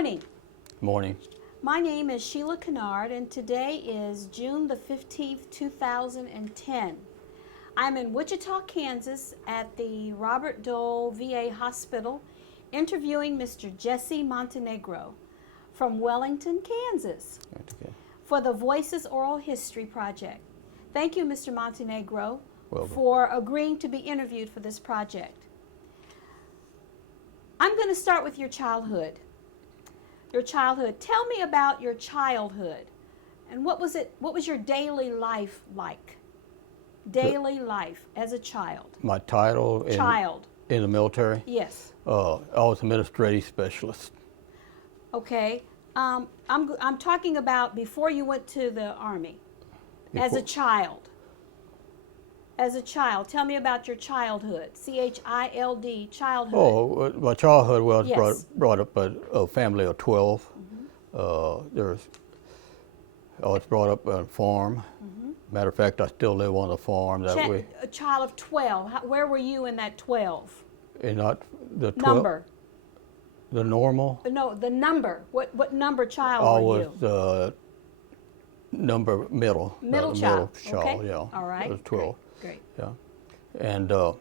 morning. Morning. My name is Sheila Kennard, and today is June the 15th, 2010. I'm in Wichita, Kansas at the Robert Dole VA Hospital interviewing Mr. Jesse Montenegro from Wellington, Kansas Okay. for the Voices Oral History Project. Thank you, Mr. Montenegro, Welcome. for agreeing to be interviewed for this project. I'm going to start with your childhood. Your childhood. Tell me about your childhood. And what was your daily life like? Daily life as a child. My title in the military? Yes. I was administrative specialist. Okay. I'm talking about before you went to the Army. As a child. As a child. Tell me about your childhood. C-H-I-L-D, childhood. Oh, my childhood was Yes. brought up by a family of 12. I was brought up on a farm. Matter of fact, I still live on the farm that way. A child of 12. Where were you in that 12? Not the 12. Number. The normal. No, the number. What number child I were you? was the middle. Middle the child. Middle child, Okay. yeah. All right. I was 12. Great. Yeah. And let's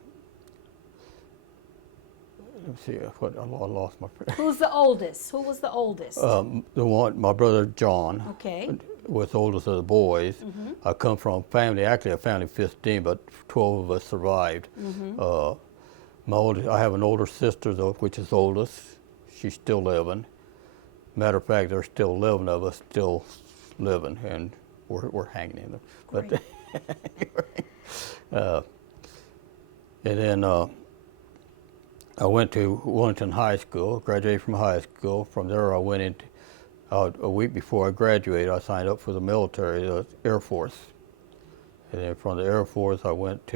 see, I lost my. Who's the oldest? Who was the oldest? The one, my brother John. Okay. Was the oldest of the boys. I come from a family of 15, but 12 of us survived. I have an older sister, though, which is oldest. She's still living. Matter of fact, there's still 11 of us still living, and we're hanging in there. But and then I went to Wellington High School, graduated from high school. From there, I went into a week before I graduated, I signed up for the military, the Air Force. And then from the Air Force, I went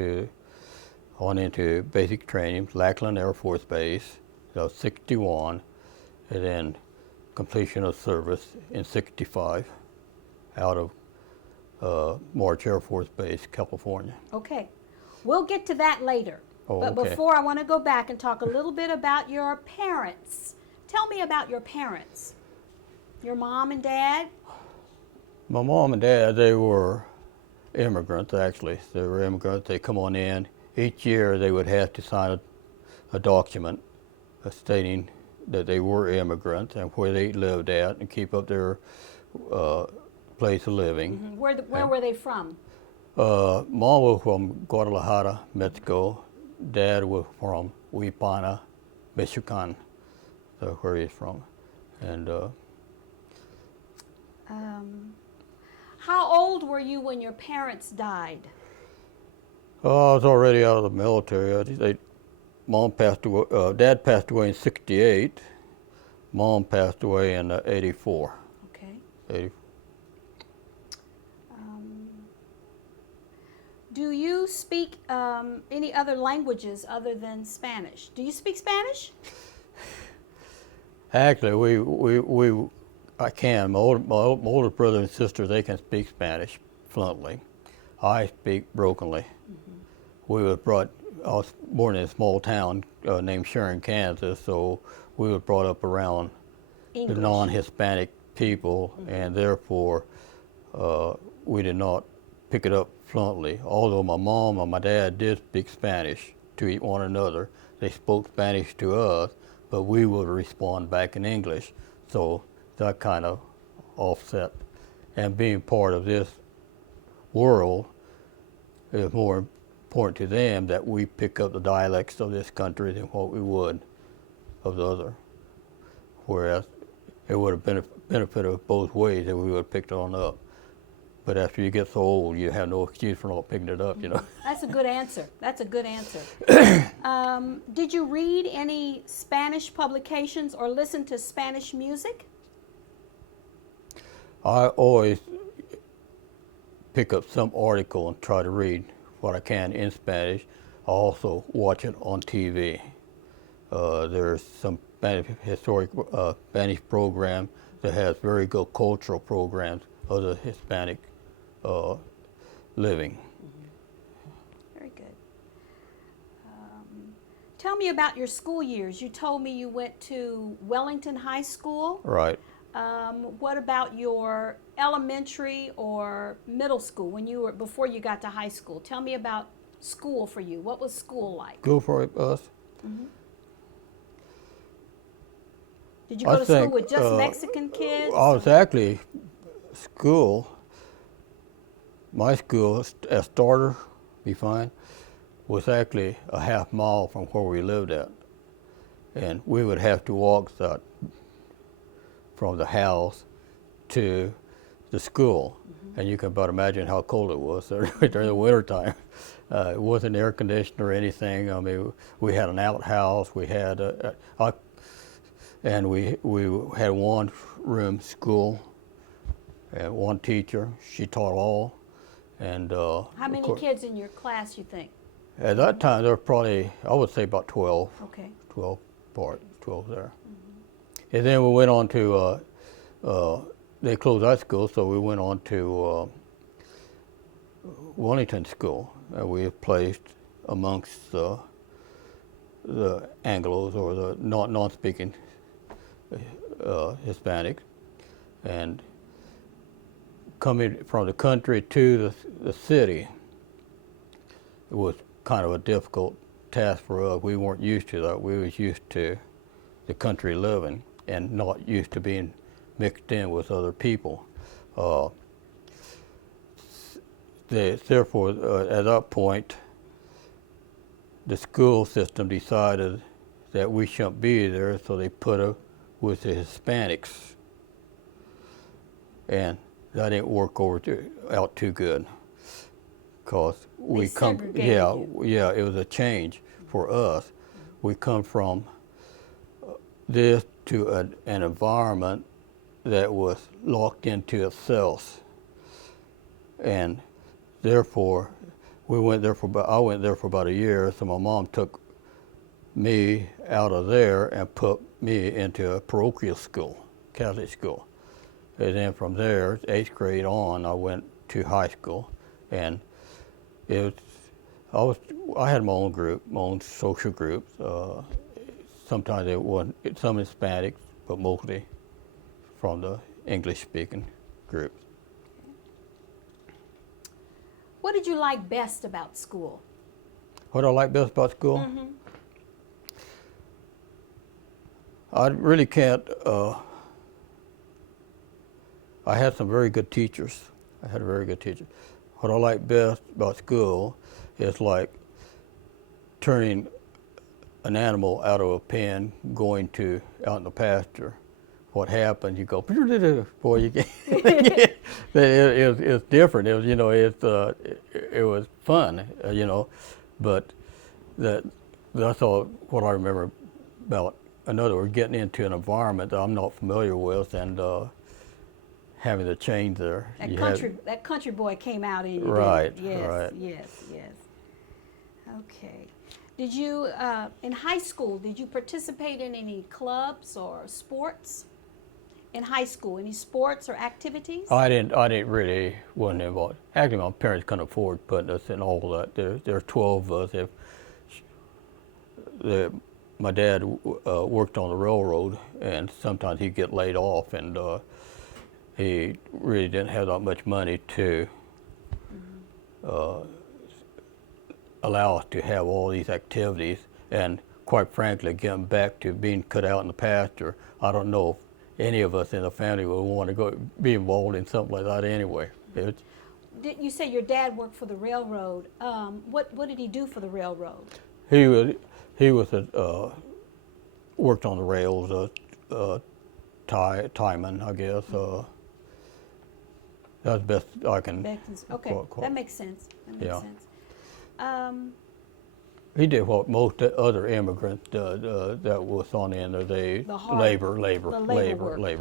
on into basic training, Lackland Air Force Base. I was 61, and then completion of service in 65 out of March Air Force Base, California. Okay. We'll get to that later. Oh, but okay. before, I want to go back and talk a little bit about your parents. Tell me about your parents. Your mom and dad? My mom and dad, they were immigrants, actually. They were immigrants. They come on in. Each year, they would have to sign a document stating that they were immigrants and where they lived at and keep up their place of living. Where were they from? Mom was from Guadalajara, Mexico. Dad was from Huipana, Michoacan. That's where he's from. And how old were you when your parents died? I was already out of the military. Mom passed away. Dad passed away in '68. Mom passed away in '84. Okay. 80. Do you speak any other languages other than Spanish? Do you speak Spanish? Actually, I can. My older brother and sister, they can speak Spanish fluently. I speak brokenly. I was born in a small town named Sharon, Kansas, so we were brought up around English. the non-Hispanic people, and therefore we did not pick it up fluently. Although my mom and my dad did speak Spanish to one another, they spoke Spanish to us, but we would respond back in English. So that kind of offset. And being part of this world, is more important to them that we pick up the dialects of this country than what we would of the other. Whereas it would have benefited both ways if we would have picked it on up. But after you get so old, you have no excuse for not picking it up, you know. That's a good answer. That's a good answer. Did you read any Spanish publications or listen to Spanish music? I always pick up some article and try to read what I can in Spanish. I also watch it on TV. There's some historic Spanish program that has very good cultural programs of the Hispanic living. Very good. Tell me about your school years. You told me you went to Wellington High School. Right. What about your elementary or middle school when you were before you got to high school? Tell me about school for you. What was school like? Go for us. Did you go to school with just Mexican kids? I was actually school. My school, as starter, be fine, was actually a half mile from where we lived at, and we would have to walk that from the house to the school, and you can about imagine how cold it was during the winter time. It wasn't air conditioned or anything. I mean, we had an outhouse. We had and we had one room school and one teacher. She taught all. And how many kids in your class you think? At that time, there were probably, I would say about 12. Okay. 12 there. And then we went on to, they closed that school, so we went on to Wellington School. And we were placed amongst the Anglos, or the non-speaking Hispanics. And coming from the country to the city, it was kind of a difficult task for us. We weren't used to that. We was used to the country living and not used to being mixed in with other people. Therefore, at that point, the school system decided that we shouldn't be there, so they put us with the Hispanics. And that didn't work out too good, because we come, yeah, it was a change for us. We come from this to an environment that was locked into itself, and therefore I went there for about a year. So my mom took me out of there and put me into a parochial school, Catholic school. And then from there, 8th grade on, I went to high school, and I had my own group, my own social groups. Sometimes it wasn't some Hispanics, but mostly from the English-speaking groups. What did you like best about school? What I like best about school? I really can't. I had some very good teachers. I had a very good teacher. What I like best about school is like turning an animal out of a pen, going to out in the pasture. What happens? You go, boy, you get. It's different. It was, it was fun, but that's all what I remember about. In other words, getting into an environment that I'm not familiar with, and having to change there. That country boy came out in you. Right. Yes, right. yes. Okay. Did you, in high school, did you participate in any clubs or sports? In high school, any sports or activities? I didn't wasn't involved. Actually, my parents couldn't afford putting us in all that. There are 12 of us. My dad worked on the railroad, and sometimes he'd get laid off, and he really didn't have that much money to allow us to have all these activities. And quite frankly, getting back to being cut out in the pasture, I don't know if any of us in the family would want to be involved in something like that anyway. Did you say your dad worked for the railroad? What did he do for the railroad? He worked on the rails, tieman, I guess. That's the best I can. Okay, that makes sense. He did what most other immigrants that was on the end of labor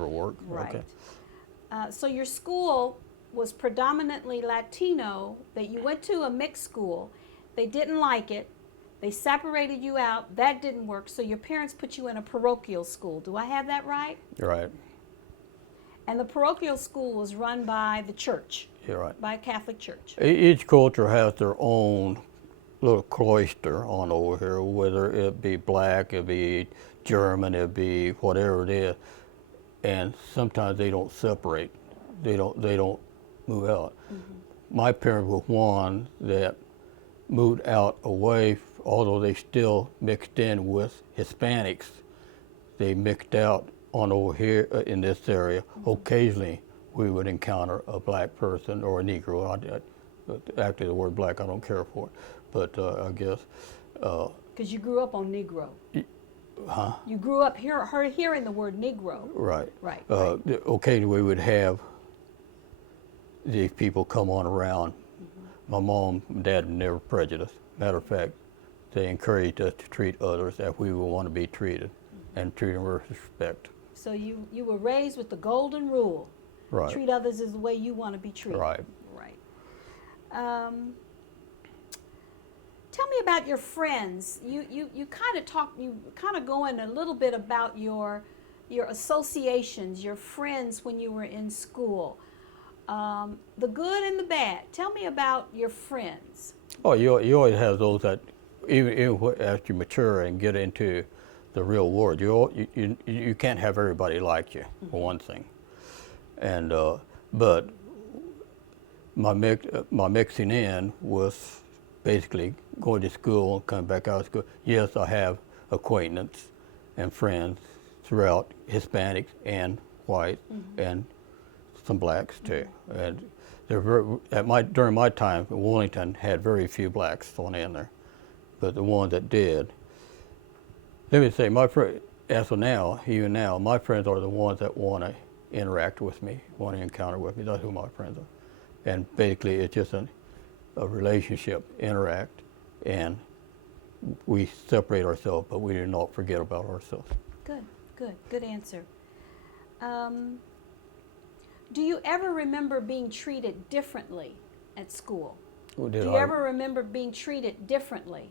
work. Right. Okay. So your school was predominantly Latino. That you went to a mixed school. They didn't like it. They separated you out. That didn't work. So your parents put you in a parochial school. Do I have that right? Right. And the parochial school was run by the church. You're right. By a Catholic church. Each culture has their own little cloister on over here, whether it be black, it be German, it be whatever it is, and sometimes they don't separate. They don't move out. My parents were one that moved out away, although they still mixed in with Hispanics. They mixed out on over here in this area. Occasionally, we would encounter a black person or a Negro. Actually, the word black I don't care for, but I guess. Because you grew up on Negro. Huh? You grew up hearing the word Negro. Right. Right. Occasionally, we would have these people come on around. My mom and dad were never prejudiced. Matter of fact, they encouraged us to treat others as we would want to be treated, and treat them with respect. So you were raised with the golden rule. Right. Treat others as the way you want to be treated. Right. Right. Tell me about your friends. You kind of go in a little bit about your associations, your friends when you were in school. The good and the bad. Tell me about your friends. Oh, you always have those that, even as you mature and get into the real world, you can't have everybody like you, for one thing. And but my mixing in was basically going to school and coming back out of school. Yes, I have acquaintance and friends throughout, Hispanics and white, and some blacks too. And during my time, Wellington had very few blacks thrown in there, but the ones that did. Let me say, as of now, even now, my friends are the ones that want to interact with me, want to encounter with me. That's who my friends are. And basically, it's just a relationship, interact, and we separate ourselves, but we do not forget about ourselves. Good answer. Do you ever remember being treated differently at school? Do you ever remember being treated differently?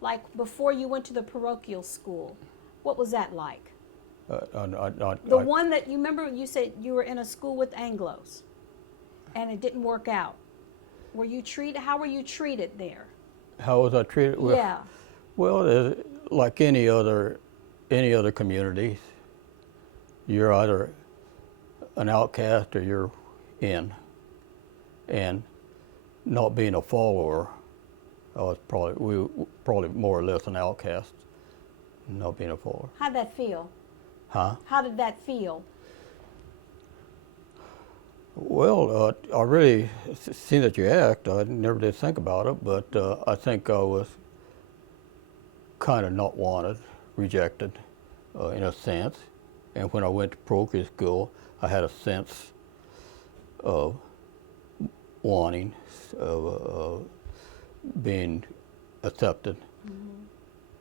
Like before you went to the parochial school, what was that like? The one that you remember, you said you were in a school with Anglos, and it didn't work out. Were you treated? How were you treated there? How was I treated? Well, Yeah. Well, like any other communities, you're either an outcast or you're in. And not being a follower, I was probably more or less an outcast. Not being a follower. How'd that feel? Huh? How did that feel? Well, I really, seeing that you asked, I never did think about it, but I think I was kind of not wanted, rejected, in a sense. And when I went to parochial school, I had a sense of wanting, of being accepted.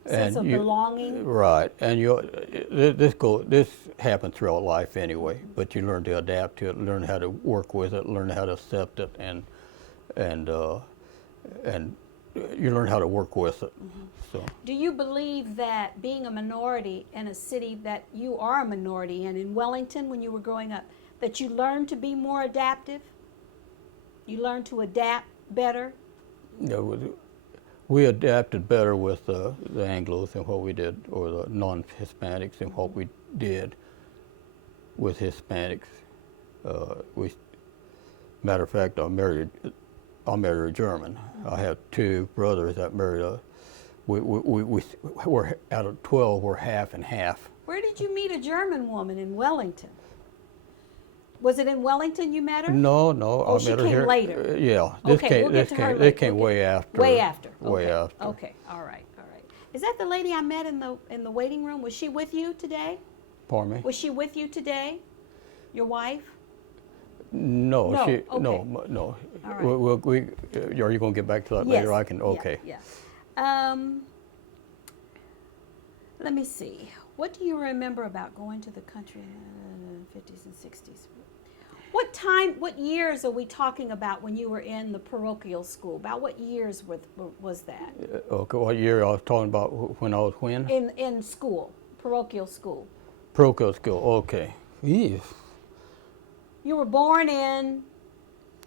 Sense of belonging. Right, and this happens throughout life anyway. But you learn to adapt to it, learn how to work with it, learn how to accept it, and you learn how to work with it. So. Do you believe that being a minority in a city that you are a minority in Wellington when you were growing up, that you learned to be more adaptive? You learned to adapt better? We adapted better with the Anglos than what we did, or the non-Hispanics than what we did with Hispanics. Matter of fact, I married a German. I have two brothers that married we're out of 12, we're half and half. Where did you meet a German woman in Wellington? Was it in Wellington you met her? No, Oh, I met her came here. later. Yeah, This came way after. Way after. Way after. Okay, all right. Is that the lady I met in the waiting room? Was she with you today? Pardon me? Was she with you today? Your wife? No, No, she okay. no. All right. Are you going to get back to that Yes. later? I can. Okay. Yeah. Let me see. What do you remember about going to the country in the 50s and 60s? What years are we talking about when you were in the parochial school? About what years was that? Okay, what year I was talking about when I was when? In school, parochial school. Parochial school, okay. Eesh. You were born in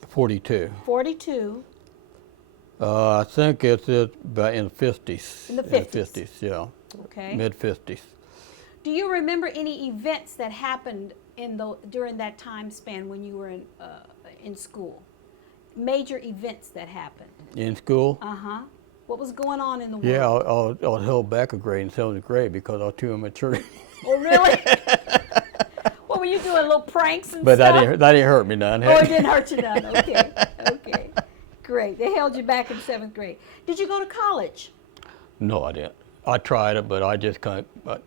42. 42. I think it's about in the 50s. In the 50s. 50s, yeah. Okay. Mid 50s. Do you remember any events that happened during that time span when you were in school? Major events that happened. In school? Uh-huh. What was going on in the Yeah, world? I was held back a grade in 7th grade because I was too immature. Oh, really? What were you doing, little pranks and But stuff? that didn't hurt me none. Oh, it didn't hurt you none. Okay. Okay. Great. They held you back in 7th grade. Did you go to college? No, I didn't. I tried it, but I just couldn't. But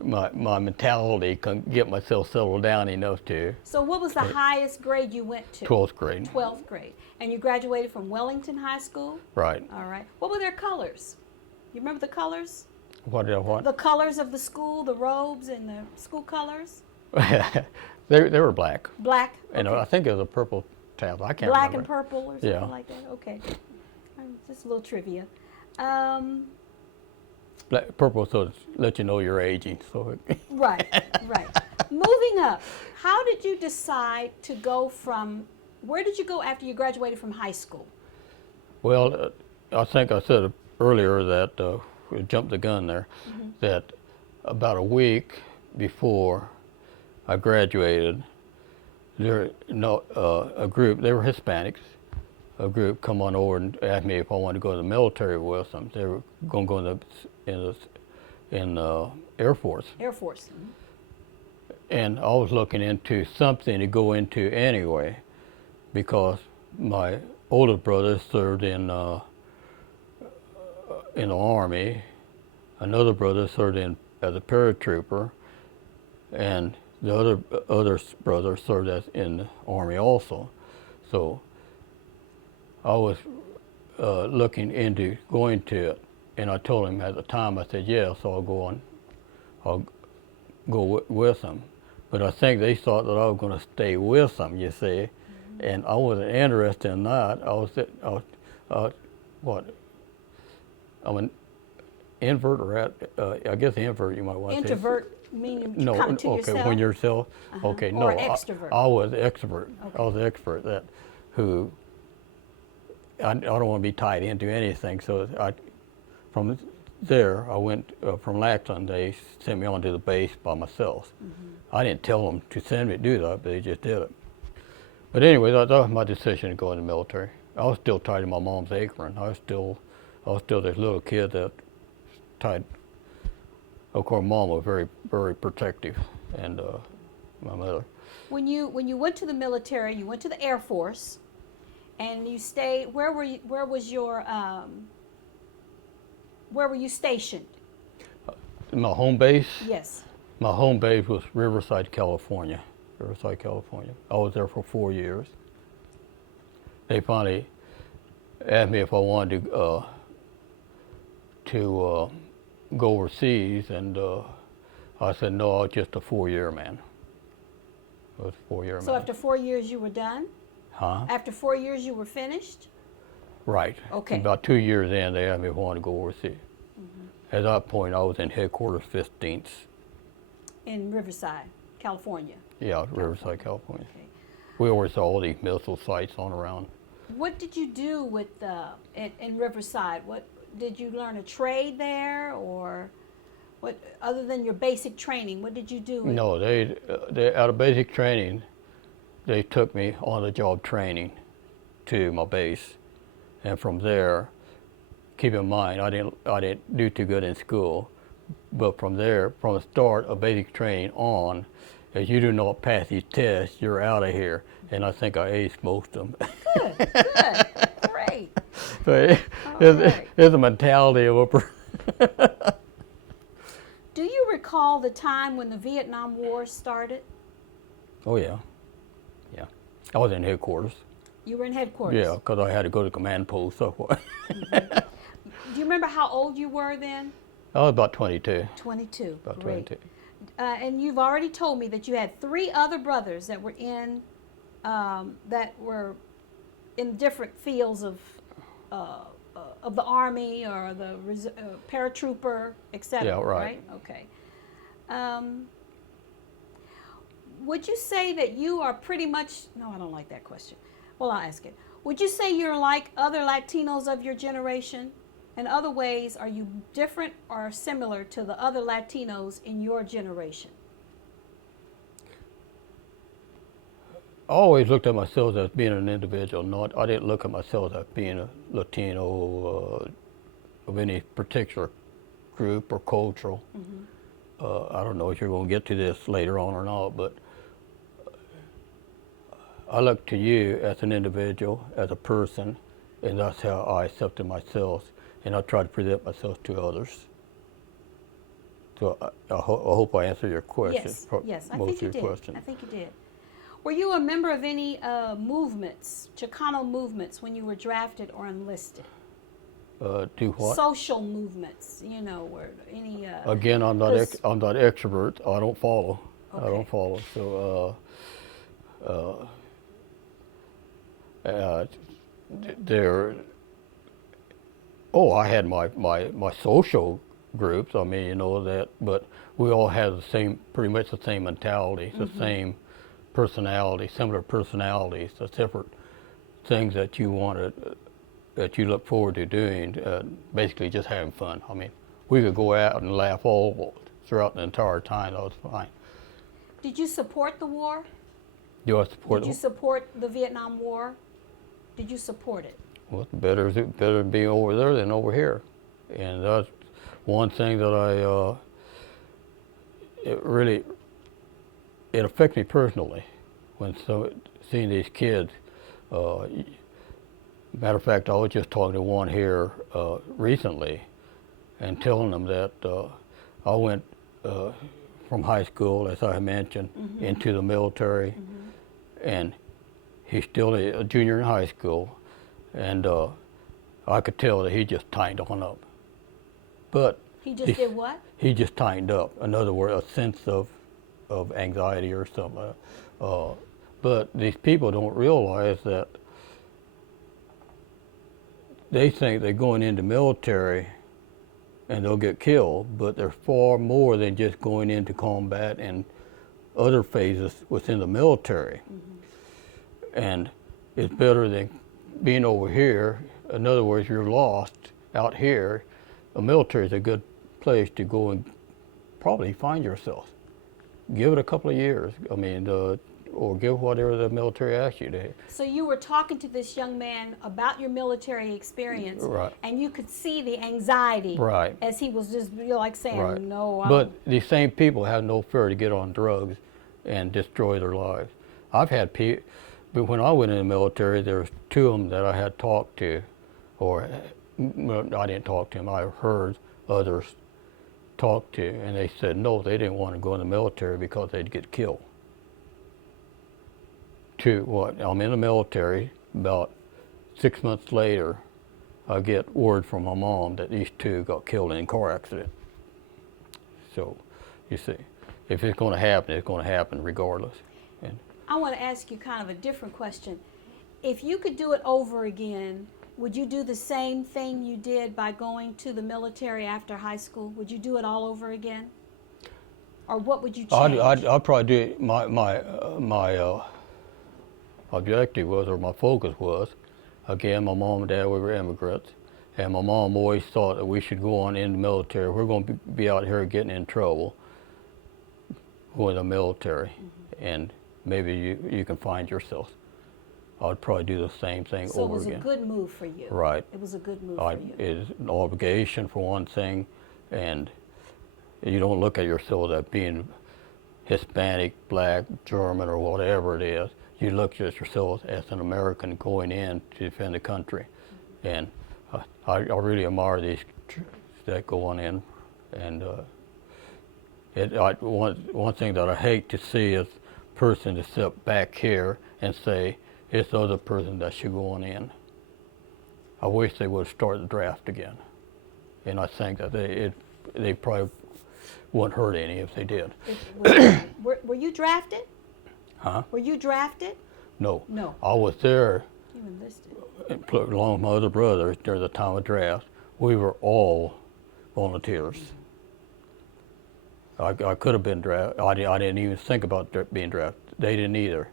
my mentality couldn't get myself settled down enough to. So what was the highest grade you went to? 12th grade. 12th grade. And you graduated from Wellington High School? Right. All right. What were their colors? You remember the colors? What did I what? The colors of the school, the robes and the school colors? They were black. Black? And Okay. I think it was a purple tab. I can't Black remember. and purple or something Yeah. like that? Okay. Just a little trivia. Purple so to let you know you're aging. So Right, right. Moving up, how did you decide to go from, where did you go after you graduated from high school? well, I think I said earlier that we jumped the gun there. That about a week before I graduated, a group. They were Hispanics. A group come on over and asked me if I wanted to go to the military with them. They were going to go in the Air Force. Air Force. And I was looking into something to go into anyway, because my oldest brother served in the Army. Another brother served as a paratrooper, and the other brother served in the Army also. So I was looking into going to it, and I told him at the time, I said, yes, I'll go with them. But I think they thought that I was going to stay with them, you see, and I wasn't interested in that. I'm an invert, or I guess introvert you might want to say. Introvert meaning No, come to okay, yourself? when you're self, okay, no, Or extrovert? I was extrovert. Okay. I was an expert I don't want to be tied into anything. So from there, I went from Lackland. They sent me onto the base by myself. I didn't tell them to send me to do that, but they just did it. But anyway, that was my decision to go in the military. I was still tied to my mom's apron. I was still this little kid that tied. Of course, Mom was very, very protective, and my mother. When you went to the military, you went to the Air Force, and you stayed. Where were you stationed? My home base. Yes. My home base was Riverside, California. Riverside, California. I was there for 4 years. They finally asked me if I wanted to go overseas, and I said no. I was just a 4-year man. I was a 4-year man. So after 4 years, you were done? Huh? After 4 years, you were finished? Right. Okay. About 2 years in, they asked me if I wanted to go overseas. At that point, I was in headquarters 15th. In Riverside, California. Yeah, Riverside, California. Okay. We always saw all these missile sites on around. What did you do with in Riverside? What did you learn a trade there, or what other than your basic training? What did you do? No, they out of basic training, they took me on the job training to my base, and from there, keep in mind I didn't do too good in school, but from there, from the start of basic training on, if you do not pass these tests, you're out of here. And I think I aced most of them. Good, good, great. So it's a mentality of a. Do you recall the time when the Vietnam War started? Oh yeah, yeah. I was in headquarters. You were in headquarters? Yeah, because I had to go to command post. So what? Do you remember how old you were then? I was about 22. 22. About Great. 22. And you've already told me that you had 3 other brothers that were in different fields of the Army or the paratrooper, etc. Yeah, right. Okay. Would you say that you are pretty much? No, I don't like that question. Well, I'll ask it. Would you say you're like other Latinos of your generation? In other ways, are you different or similar to the other Latinos in your generation? I always looked at myself as being an individual. I didn't look at myself as being a Latino of any particular group or cultural. I don't know if you're going to get to this later on or not, but I look to you as an individual, as a person, and that's how I accepted myself, and I try to present myself to others. So I hope I answered your question. Yes, I most think you of your did. questions. I think you did. Were you a member of any movements, Chicano movements, when you were drafted or enlisted? Do what? Social movements, you know, were any? Again, I'm not extrovert. I don't follow. Okay. I don't follow. So there. Oh, I had my social groups. I mean, you know that, but we all had the same, pretty much the same mentality, the same personality, similar personalities, the separate things that you wanted, that you look forward to doing. Basically, just having fun. I mean, we could go out and laugh all throughout the entire time. That was fine. Did you support the war? Do I support? Did you support the Vietnam War? Did you support it? Well, better being over there than over here, and that's one thing that it affects me personally when seeing these kids. Matter of fact, I was just talking to one here recently, and telling them that I went from high school, as I mentioned, into the military, and he's still a junior in high school, and I could tell that he just tightened on up. But He just did what? he just tightened up. In other words, a sense of anxiety or something. But these people don't realize that they think they're going into military and they'll get killed, but they're far more than just going into combat and other phases within the military. And it's better than being over here. In other words, you're lost out here. The military is a good place to go and probably find yourself. Give it a couple of years. I mean, or give whatever the military asks you to. So you were talking to this young man about your military experience, Right. and you could see the anxiety Right. as he was just like saying, Right. no, I But don't. these same people have no fear to get on drugs and destroy their lives. I've had people, but when I went in the military, there was two of them that I had talked to, or well, I didn't talk to them, I heard others talk to, and they said no, they didn't want to go in the military because they'd get killed. I'm in the military, about 6 months later, I get word from my mom that these two got killed in a car accident. So, you see, if it's going to happen, it's going to happen regardless. And I want to ask you kind of a different question. If you could do it over again, would you do the same thing you did by going to the military after high school? Would you do it all over again? Or what would you change? I'd probably do it. My objective was, or my focus was, again, my mom and dad, we were immigrants, and my mom always thought that we should go on in the military. We're going to be out here getting in trouble with the military, and maybe you can find yourself. I'd probably do the same thing So it over was again. a good move for you. Right. It was a good move for you. It's an obligation for one thing, and you don't look at yourself as being Hispanic, black, German, or whatever it is. You look at yourself as an American going in to defend the country. And I really admire these that go on in. And one thing that I hate to see is a person to sit back here and say, it's the other person that should go on in. I wish they would start the draft again. And I think that they probably wouldn't hurt any if they did. Were you drafted? Huh? Were you drafted? No. No. I was there You enlisted. along with my other brothers during the time of draft. We were all volunteers. I could have been drafted. I didn't even think about being drafted. They didn't either.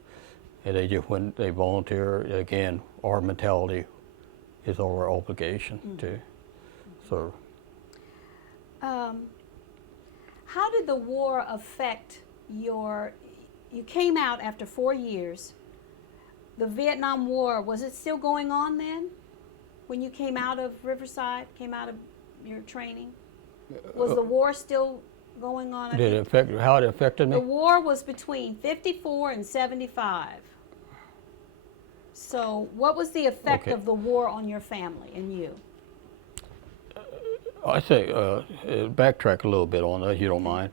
and they just went, they volunteer. Again, our mentality is our obligation to serve. How did the war affect you came out after 4 years. The Vietnam War, was it still going on then? When you came out of Riverside, came out of your training? Was the war still going on? Did it affect, how it affected me? The war was between 54 and 75. So what was the effect of the war on your family and you? I say, backtrack a little bit on that, if you don't mind.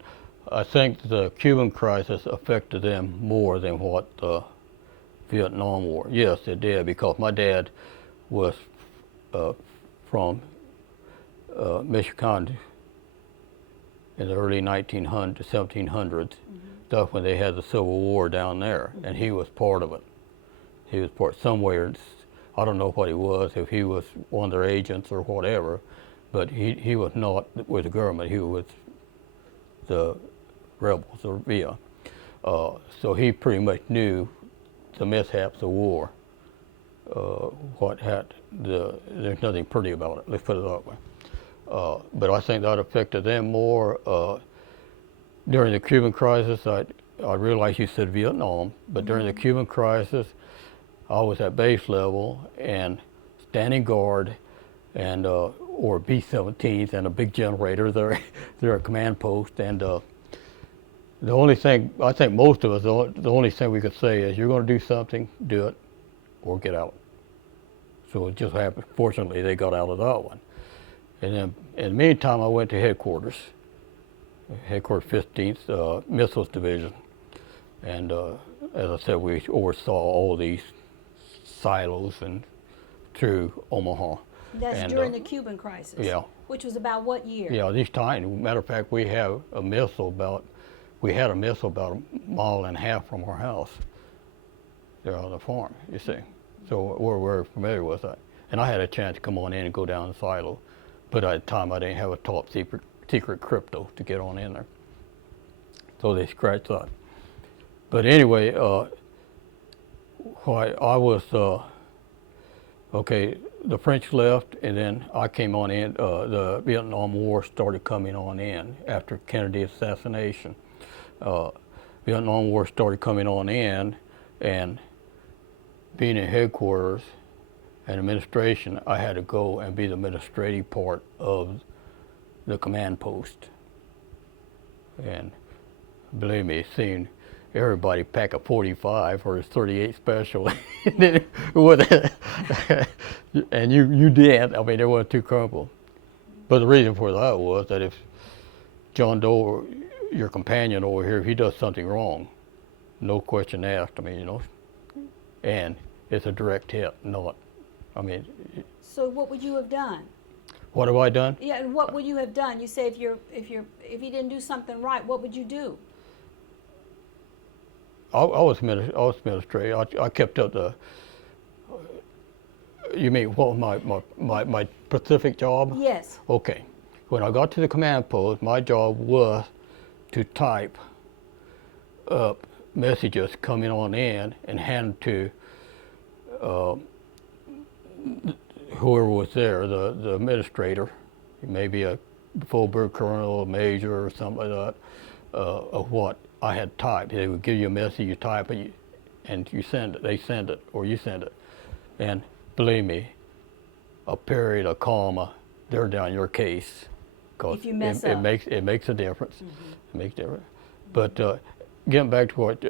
I think the Cuban crisis affected them more than what the Vietnam War. Yes, it did, because my dad was from Michoacan in the early 1900s, 1700s. That's when they had the Civil War down there, and he was part of it. He was part somewhere. I don't know what he was, if he was one of their agents or whatever, but he was not with the government. He was the rebels or VIA. So he pretty much knew the mishaps of war. What had there's nothing pretty about it. Let's put it that way. But I think that affected them more. During the Cuban crisis, I realize you said Vietnam, but during the Cuban crisis, I was at base level and standing guard, and or B-17s and a big generator. They're a command post, and the only thing I think most of us, the only thing we could say is, you're going to do something, do it, or get out. So it just happened. Fortunately, they got out of that one. And then in the meantime, I went to headquarters 15th Missiles Division, and as I said, we oversaw all these silos and through Omaha. That's during the Cuban crisis. Yeah. Which was about what year? Yeah, this time. Matter of fact, we had a missile about a mile and a half from our house. There on the farm, you see. So we're very familiar with that. And I had a chance to come on in and go down the silo, but at the time I didn't have a top secret crypto to get on in there. So they scratched that. But anyway, I was okay. The French left, and then I came on in. The Vietnam War started coming on in after Kennedy's assassination. Vietnam War started coming on in, and being in headquarters and administration, I had to go and be the administrative part of the command post. And believe me, seeing everybody pack a 45 or a 38 special, and you did. I mean, they weren't too comfortable. But the reason for that was that if John Doe, your companion over here, if he does something wrong, no question asked. I mean, and it's a direct hit. So what would you have done? What have I done? Yeah, and what would you have done? You say if you didn't do something right, what would you do? I was administrative. I kept up the. You mean what was my specific job? Yes. Okay. When I got to the command post, my job was to type up messages coming on in and hand to whoever was there, the administrator, maybe a full bird colonel, a major, or something like that, of what I had typed. They would give you a message, you type it, and you send it. They send it, or you send it. And believe me, a period, a comma, they're down your case. If you mess up. It makes a difference. It makes a difference. But getting back to what,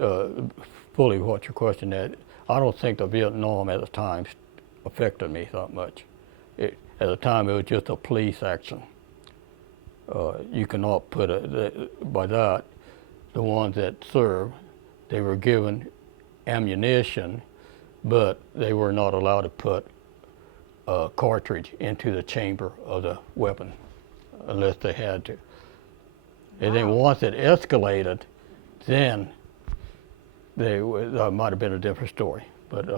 fully what your question is, I don't think the Vietnam at the time affected me that much. At the time, it was just a police action. You cannot put by that, the ones that served, they were given ammunition, but they were not allowed to put a cartridge into the chamber of the weapon unless they had to. And then once it escalated, then that might have been a different story, but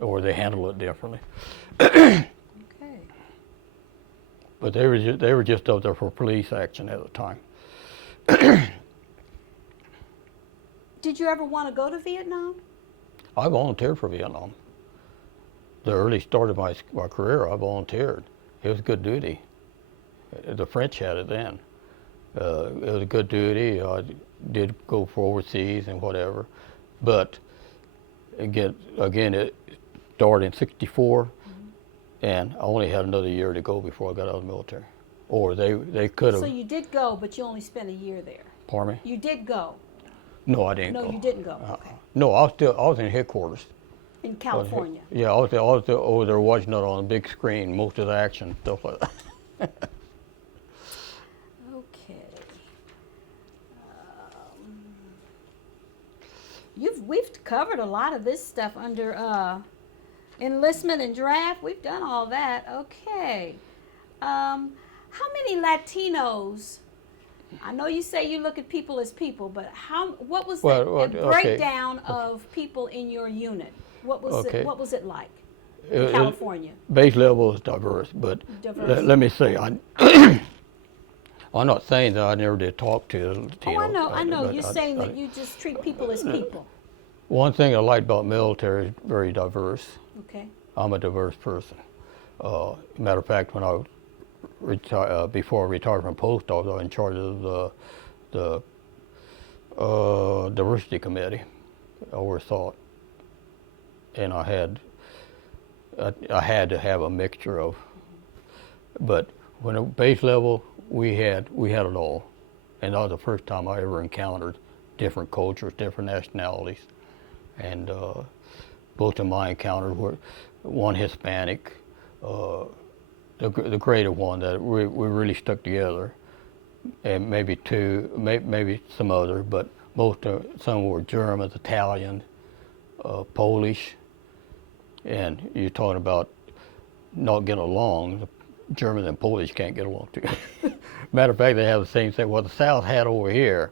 or they handled it differently. Okay. But they were just up there for police action at the time. Did you ever want to go to Vietnam? I volunteered for Vietnam. The early start of my career, I volunteered. It was good duty. The French had it then. It was a good duty. I did go for overseas and whatever, but again, it started in '64, and I only had another year to go before I got out of the military. Or they could have. So you did go, but you only spent a year there. Pardon me? You did go. No, I didn't go. No, you didn't go. Okay. No, I was in headquarters. In California. Yeah, I was over there watching it on a big screen, most of the action, stuff like that. Okay. We've covered a lot of this stuff under enlistment and draft. We've done all that. Okay. How many Latinos? I know you say you look at people as people, but what was the breakdown of people in your unit? What was it like in California? Base level is diverse, but let me say, I'm not saying that I never did talk to Latinos. Oh, I know. You're saying that you just treat people as people. One thing I like about military is very diverse. Okay. I'm a diverse person. Matter of fact, when I before I retired from post office, I was in charge of the diversity committee. I oversaw it, and I had to have a mixture of. But when at base level, we had it all, and that was the first time I ever encountered different cultures, different nationalities, and both of my encounters were one Hispanic. The greater one that we really stuck together, and maybe two, maybe some other, but some were Germans, Italian, Polish, and you're talking about not getting along. The Germans and Polish can't get along too. Matter of fact, they have the same thing. What the South had over here,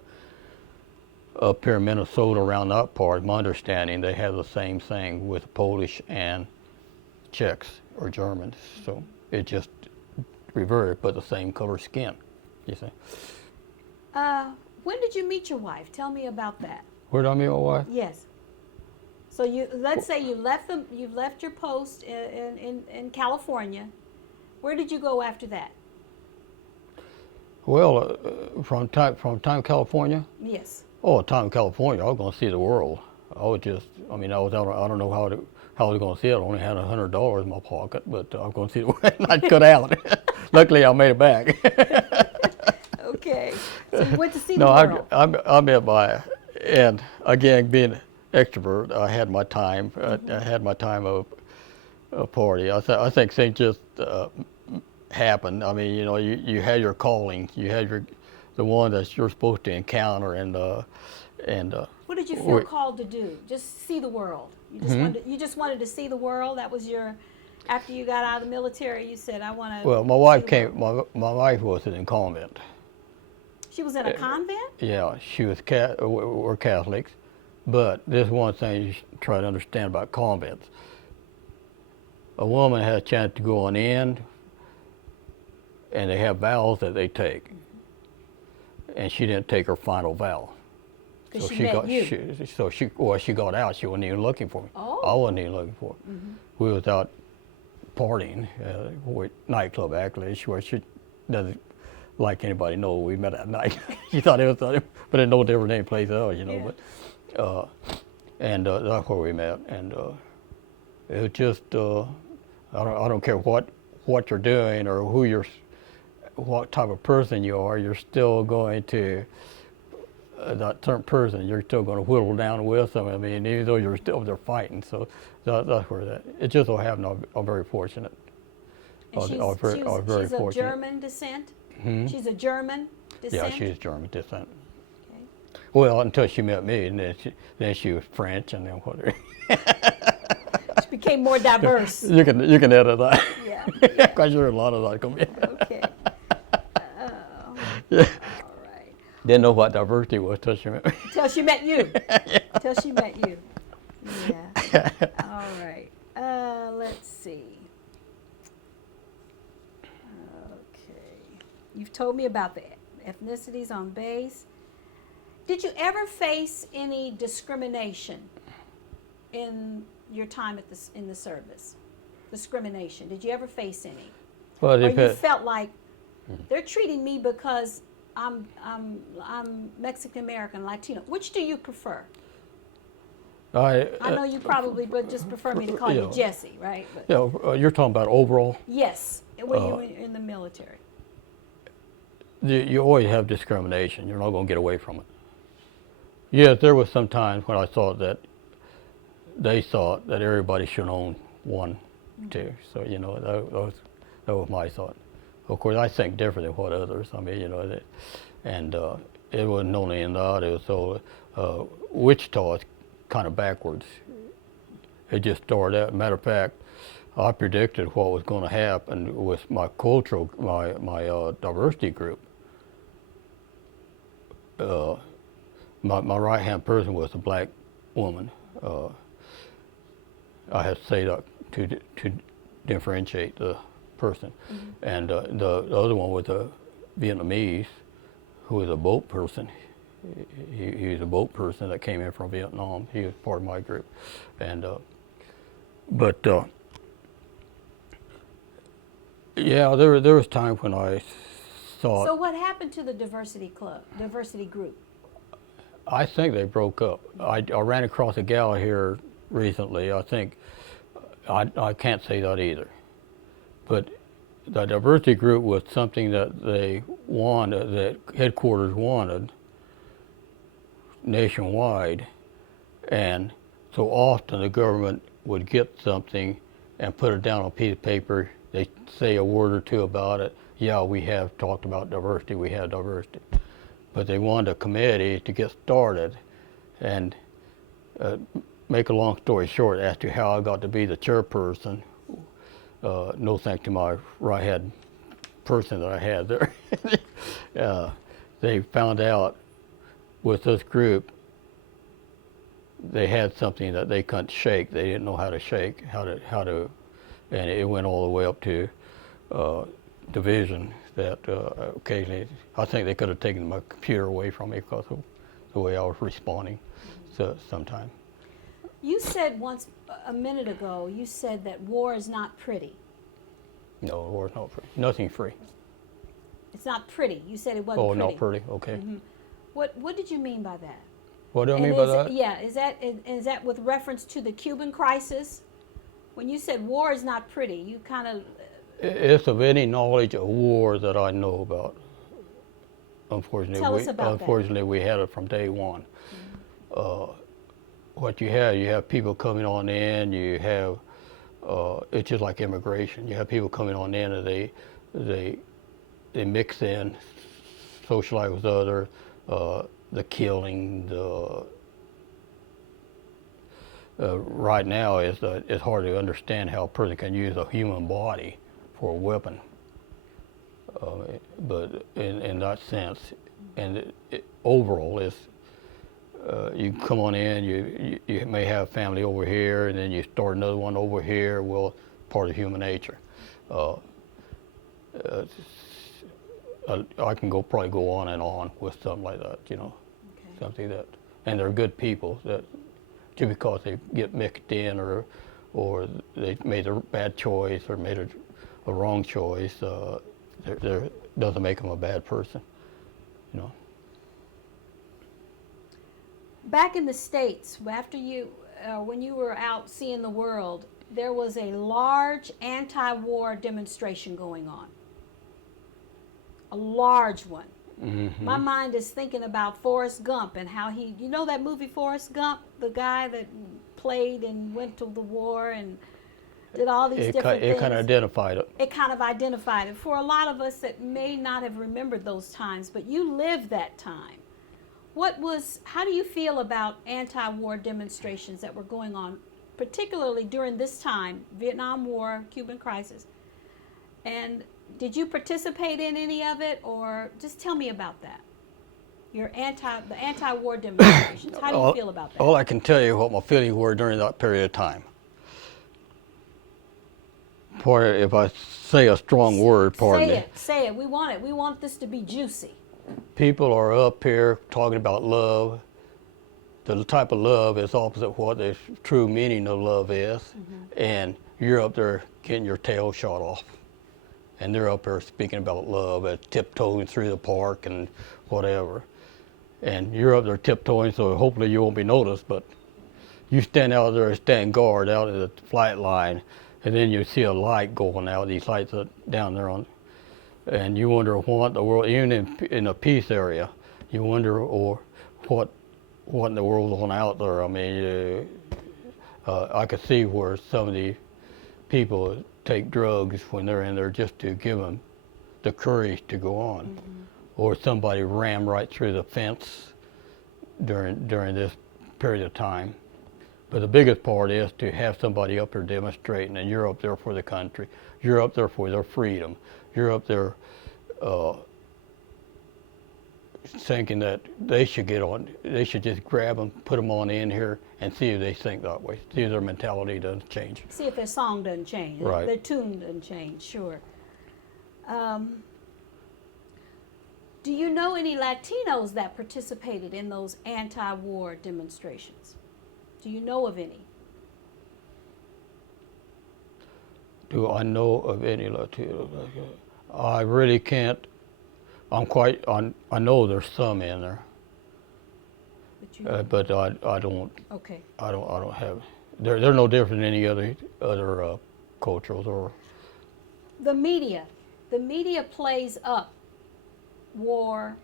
up here in Minnesota, around that part, my understanding, they have the same thing with Polish and Czechs or Germans. So it just reverted, but the same color skin, you see. When did you meet your wife? Tell me about that. Where did I meet my wife? Yes. So let's say you left your post in California. Where did you go after that? Well, from time California. Yes. Oh, time California, I was going to see the world. I was out. I don't know how I was going to see it. I only had $100 in my pocket, but I was going to see the world. I'd cut out. Luckily, I made it back. Okay. So you went to see the world. I met and again, being extrovert, I had my time. I had my time of party. I think things just happened. I mean, you had your calling. You had the one that you're supposed to encounter, and what did you feel called to do? Just see the world. You just wanted to see the world. That was after you got out of the military. You said, "I want to." Well, my wife came. My wife was in a convent. She was in a convent? Yeah, she was. We're Catholics, but there's one thing you should try to understand about convents. A woman has a chance to go on in, and they have vows that they take. And she didn't take her final vow. Because she met you. She got out. She wasn't even looking for me. Oh. I wasn't even looking for her. Mm-hmm. We was out partying, nightclub actually. She doesn't like anybody know we met at night. She thought it was, but it no different any place else, Yeah. But that's where we met, and it was just I don't care what you're doing or what type of person you are. You're still going to that certain person. You're still going to whittle down with them. I mean, even though you're still there fighting. So that's where that. It just so happened I'm very fortunate. And she's of German descent? Mm-hmm. She's a German descent? Yeah, she's German descent. Okay. Well, until she met me, and then she was French, and then whatever. She became more diverse. You can edit that. Yeah. Because there's a lot of that coming in. Okay. Yeah. All right. Didn't know what diversity was till she met me. Till she met you. Yeah. Till she met you. Yeah. All right. Let's see. Okay. You've told me about the ethnicities on base. Did you ever face any discrimination in your time at in the service? Discrimination. Did you ever face any? Well, Or they've you had, felt like they're treating me because I'm Mexican American, Latino. Which do you prefer? I know you probably but just prefer me to call you yeah. Jesse, right? But You're talking about overall. yes, when you were in the military. You always have discrimination. You're not going to get away from it. Yes, there was some times when I thought that they thought that everybody should own one, too. So that was my thought. Of course, I think different than what others. I mean, and it wasn't only in that. It was so Wichita is kind of backwards. It just started out. Matter of fact, I predicted what was going to happen with my cultural, my diversity group. My right-hand person was a black woman. I had to say that to differentiate the person. And the other one was a Vietnamese who was a boat person. He was a boat person that came in from Vietnam. He was part of my group. And yeah, there was times when I thought. So what happened to the diversity group? I think they broke up. I ran across a gal here recently. I think I can't say that either. But the diversity group was something that they wanted, that headquarters wanted nationwide, and so often the government would get something and put it down on a piece of paper. They say a word or two about it. Yeah, we have talked about diversity. We have diversity. But they wanted a committee to get started, and make a long story short as to how I got to be the chairperson, no thanks to my right-hand person that I had there. They found out with this group they had something that they couldn't shake. They didn't know how to shake, how to, and it went all the way up to division. That occasionally, I think they could have taken my computer away from me because of the way I was responding. So sometimes. You said once a minute ago. You said that war is not pretty. No, war is not free. Nothing free. It's not pretty. You said it wasn't Oh, pretty. not pretty. Okay. Mm-hmm. What did you mean by that? What do I mean by that? Yeah, is that with reference to the Cuban crisis? When you said war is not pretty, you kind of. It's of any knowledge of war that I know about. Unfortunately, Tell us about that. We had it from day one. Mm-hmm. What you have people coming on in. You have it's just like immigration. You have people coming on in, and they mix in, socialize with others. The killing, right now it's hard to understand how a person can use a human body for a weapon. But in that sense, and overall, is you come on in, you may have family over here, and then you start another one over here. Well, part of human nature. I can probably go on and on with something like that, Okay. Something that, and they're good people that just because they get mixed in or they made a bad choice or made a wrong choice, doesn't make them a bad person, Back in the States, after when you were out seeing the world, there was a large anti-war demonstration going on. A large one. Mm-hmm. My mind is thinking about Forrest Gump and how you know that movie Forrest Gump, the guy that played and went to the war and did all these different things. It kind of identified it. It kind of identified it. For a lot of us that may not have remembered those times, but you lived that time. How do you feel about anti-war demonstrations that were going on, particularly during this time, Vietnam War, Cuban crisis? And did you participate in any of it, or just tell me about that? The anti-war demonstrations. How do you feel about that? All I can tell you what my feelings were during that period of time. If I say a strong word, pardon me. Say it. We want it. We want this to be juicy. People are up here talking about love. the type of love is opposite what the true meaning of love is, and you're up there getting your tail shot off, and they're up there speaking about love, tiptoeing through the park and whatever, and you're up there tiptoeing, so hopefully you won't be noticed, but you stand out there and stand guard out at the flight line, and then you see a light going out, these lights are down there on, and you wonder what in the world, even in a peace area, you wonder or what in the world's on out there. I mean, I could see where some of the people take drugs when they're in there just to give them the courage to go on, or somebody ram right through the fence during this period of time. But the biggest part is to have somebody up there demonstrating, and you're up there for the country. You're up there for their freedom. You're up there thinking that they should get on, they should just grab them, put them on in here, and see if they think that way. See if their mentality doesn't change. See if their song doesn't change. Right. Their tune doesn't change, sure. Do you know any Latinos that participated in those anti-war demonstrations? Do you know of any? Do I know of any Latinos? I really can't. I know there's some in there, but I don't. Okay. I don't have. They're no different than any other cultures or. The media plays up war,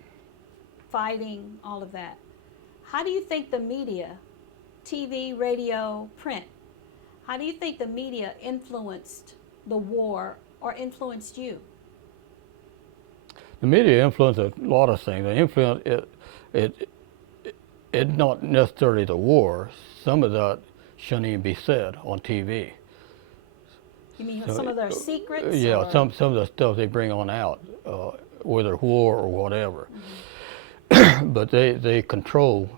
fighting, all of that. How do you think the media, TV, radio, print, how do you think the media influenced the war or influenced you? The media influenced a lot of things. They influence it not necessarily the war. Some of that shouldn't even be said on TV. You mean some of their secrets? Yeah, or? some of the stuff they bring on out, whether war or whatever. But they control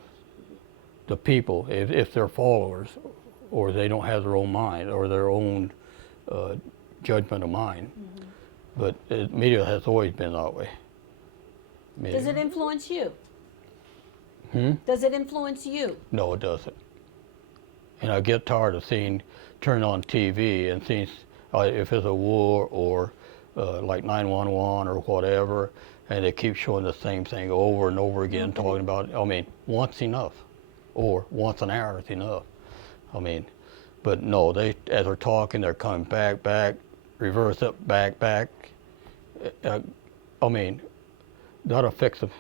the people if they're followers, or they don't have their own mind or their own judgment of mind. But media has always been that way. Media. Does it influence you? Does it influence you? No, it doesn't. And I get tired of turn on TV and seeing if it's a war or like 911 or whatever, and they keep showing the same thing over and over again, talking about, I mean, once enough, or once an hour is enough. I mean, but no, as they're talking, they're coming back, reverse up, back. I mean, that affects them.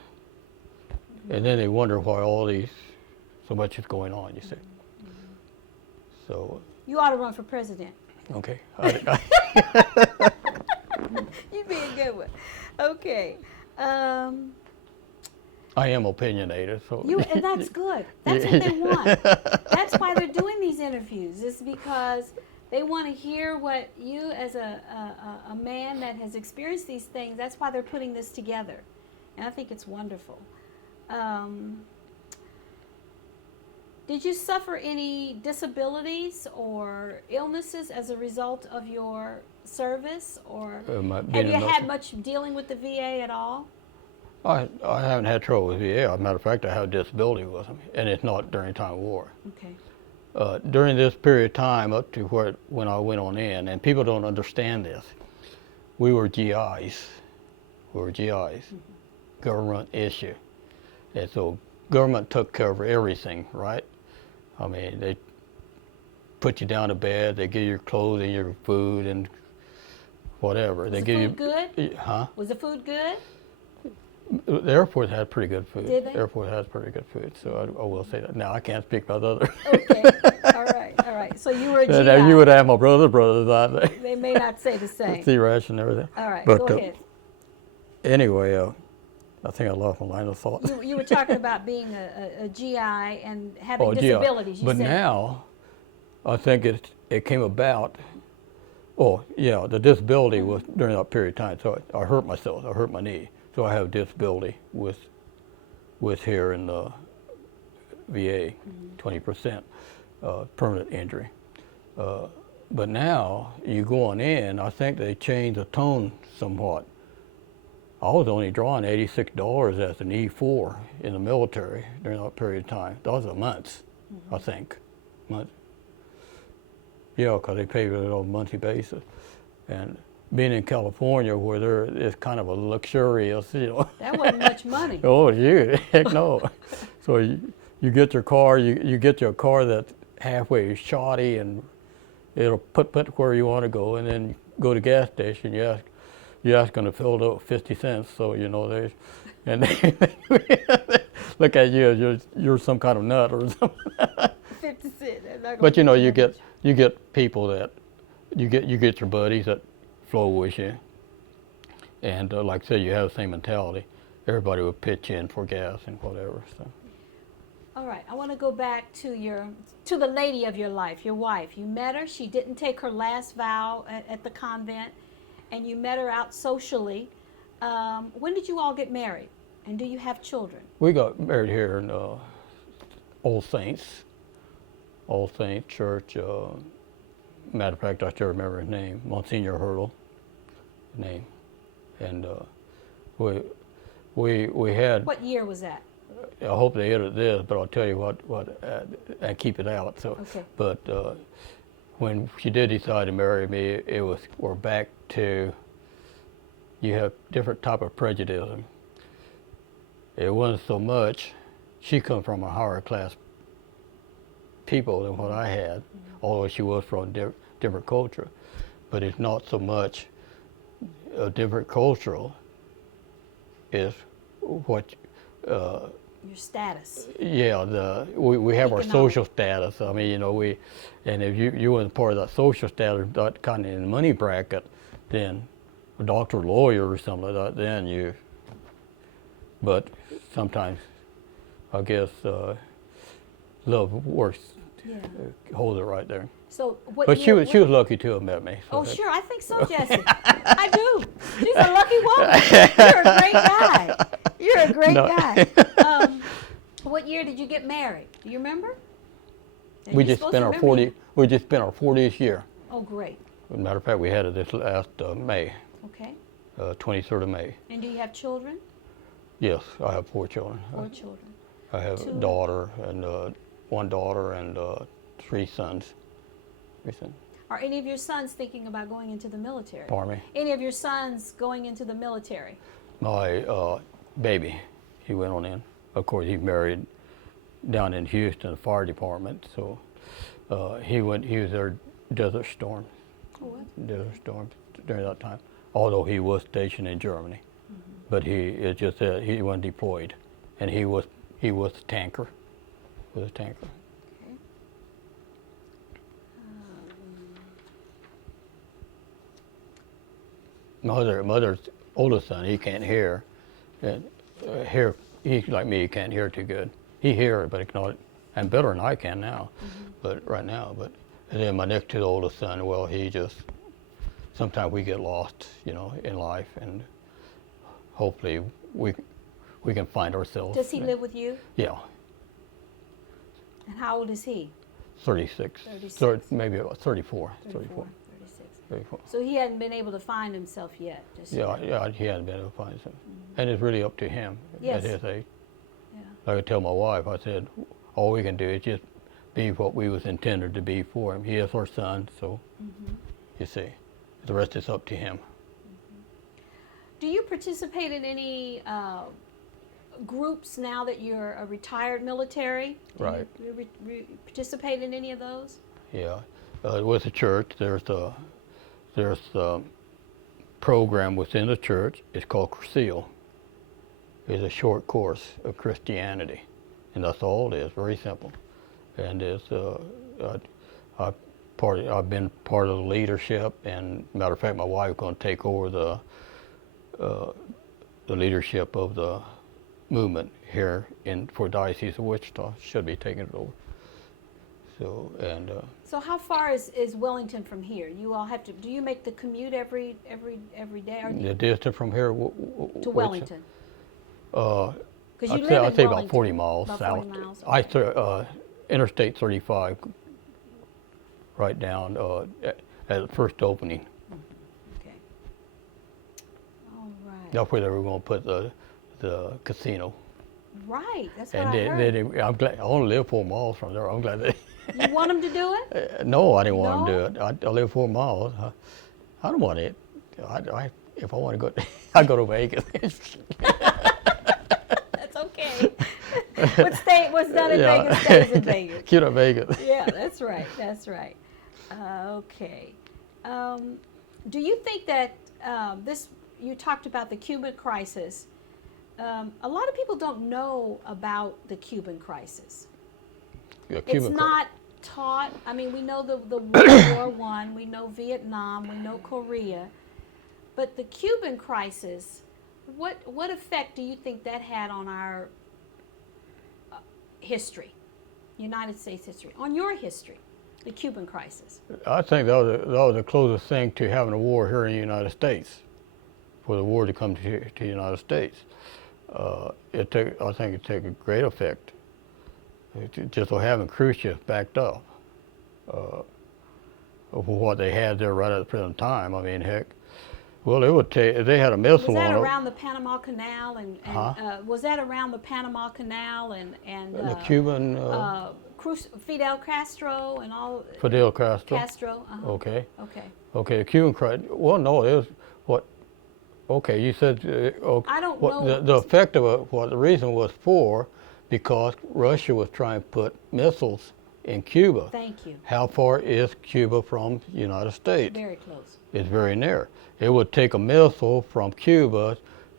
And then they wonder why so much is going on, you see. So. You ought to run for president. Okay. You'd be a good one. Okay. I am opinionated, so. And that's good. That's what they want. That's why they're doing these interviews, is because they want to hear what you, as a man that has experienced these things, that's why they're putting this together. And I think it's wonderful. Did you suffer any disabilities or illnesses as a result of your service? Or have you had much dealing with the VA at all? I haven't had trouble with VA. As a matter of fact, I have a disability with them, and it's not during time of war. Okay. During this period of time up to when I went on in, and people don't understand this, we were GIs. Government issue. And so government took care of everything, right? I mean, they put you down to bed, they give you your clothes and your food and whatever. Was the food good? Huh? Was the food good? The airport had pretty good food. Did they? The airport has pretty good food, so I will say that. Now, I can't speak about the other. Okay, all right. So you were a GI. Now, you would have my brothers on there. They may not say the same. C-ration and everything. All right, but, go ahead. Anyway, I think I lost my line of thought. You were talking about being a GI and having disabilities. But now, I think it came about. Oh, yeah, the disability was during that period of time. So I hurt myself. I hurt my knee. So I have disability with here in the VA, 20% permanent injury. But now you go on in, I think they changed the tone somewhat. I was only drawing $86 as an E4 in the military during that period of time. That was a month, I think. Month. Yeah, because they pay it on a monthly basis. And being in California where there is kind of a luxurious, That wasn't much money. Oh, heck no. So you get your car, you get your car that's halfway shoddy and it'll put where you want to go, and then go to gas station, you ask them to fill it up 50 cents, so there's, and they look at you as you're some kind of nut or something. 50 cents. But you get people that, you get your buddies that flow with you, and like I said, you have the same mentality. Everybody will pitch in for gas and whatever. So. All right, I want to go back to the lady of your life, your wife. You met her. She didn't take her last vow at the convent, and you met her out socially. When did you all get married, and do you have children? We got married here in All Saints Church. Matter of fact, I still remember his name, Monsignor Hurdle, name, and we had. What year was that? I hope they edit this, but I'll tell you what and keep it out. So, okay. But when she did decide to marry me, we're back to, you have different type of prejudice. It wasn't so much, she come from a higher class people than what I had, although she was from different culture. But it's not so much a different cultural, is what your status. Yeah, we have our social status. I mean, and if you weren't part of that social status, that kind of in the money bracket, then a doctor, lawyer, or something like that, then but sometimes, I guess, love works, hold it right there. So what? But she was lucky to have met me. So oh, sure, I think so, Jesse. I do. She's a lucky woman. You're a great guy. You're a great guy. What year did you get married? Do you remember? We just spent our 40th year. Oh, great. As a matter of fact, we had it this last May. Okay. 23rd of May. And do you have children? Yes, I have 4 children. 4 children. I have a daughter and 1 daughter and 3 sons. Are any of your sons thinking about going into the military? Pardon me? Any of your sons going into the military? My baby, he went on in. Of course, he married down in Houston, the fire department. So he was there Desert Storm. Oh, what? Desert Storm during that time. Although he was stationed in Germany, but he wasn't deployed, and he was a tanker. Was a tanker. Mother's oldest son, he can't hear. And he's like me, he can't hear too good. He hears, but he cannot, and better than I can now. But right now, and then my next to the oldest son, well, sometimes we get lost, in life, and hopefully we can find ourselves. Does he live with you? Yeah. And how old is he? 36. 36. Maybe about 34. 34. 34. So he hadn't been able to find himself yet. Yeah, he hadn't been able to find himself. And it's really up to him at his age. Yeah. Like I tell my wife, I said, all we can do is just be what we was intended to be for him. He is our son, so you see, the rest is up to him. Do you participate in any groups now that you're a retired military? Right. Do you participate in any of those? Yeah, with the church, there's a program within the church. It's called Cursil. It's a short course of Christianity, and that's all it is. Very simple, and it's I've been part of the leadership, and matter of fact, my wife's going to take over the leadership of the movement here for Diocese of Wichita. Should be taking it over. So So how far is Wellington from here? You all have to. Do you make the commute every day? Or the distance from here to Wellington. I'd you say about 40 miles about south. 40 miles. Interstate 35, right down at the first opening. Okay. All right. That's where they were going to put the casino. Right. That's what And I heard. I'm glad, I only live 4 miles from there. I'm glad they. You want them to do it? No, I didn't want No? to do it. I live 4 miles. I don't want it. If I want to go, I go to Vegas. That's okay. What's done in Yeah. Vegas stays in Vegas. Cute at Vegas. Yeah, that's right. That's right. Okay. Do you think that you talked about the Cuban crisis. A lot of people don't know about the Cuban crisis. Yeah, It's Cuban not taught. I mean, we know the World War One, we know Vietnam, we know Korea, but the Cuban crisis, what effect do you think that had on our history, United States history, on your history, the Cuban crisis? I think that was the closest thing to having a war here in the United States, for the war to come to the United States. I think it took a great effect. Just for having Khrushchev backed up of what they had there right at the present time. I mean, heck, well, it would take, they had a missile Was that on around the Panama Canal was that around the Panama Canal and the Cuban Fidel Castro and all? Fidel Castro. Castro. Uh-huh. Okay. Okay. Okay, the Cuban crisis. Well, no, it was what. Okay, you said. I don't what, know. The effect of it, what the reason was for, because Russia was trying to put missiles in Cuba. Thank you. How far is Cuba from the United States? Very close. It's very near. It would take a missile from Cuba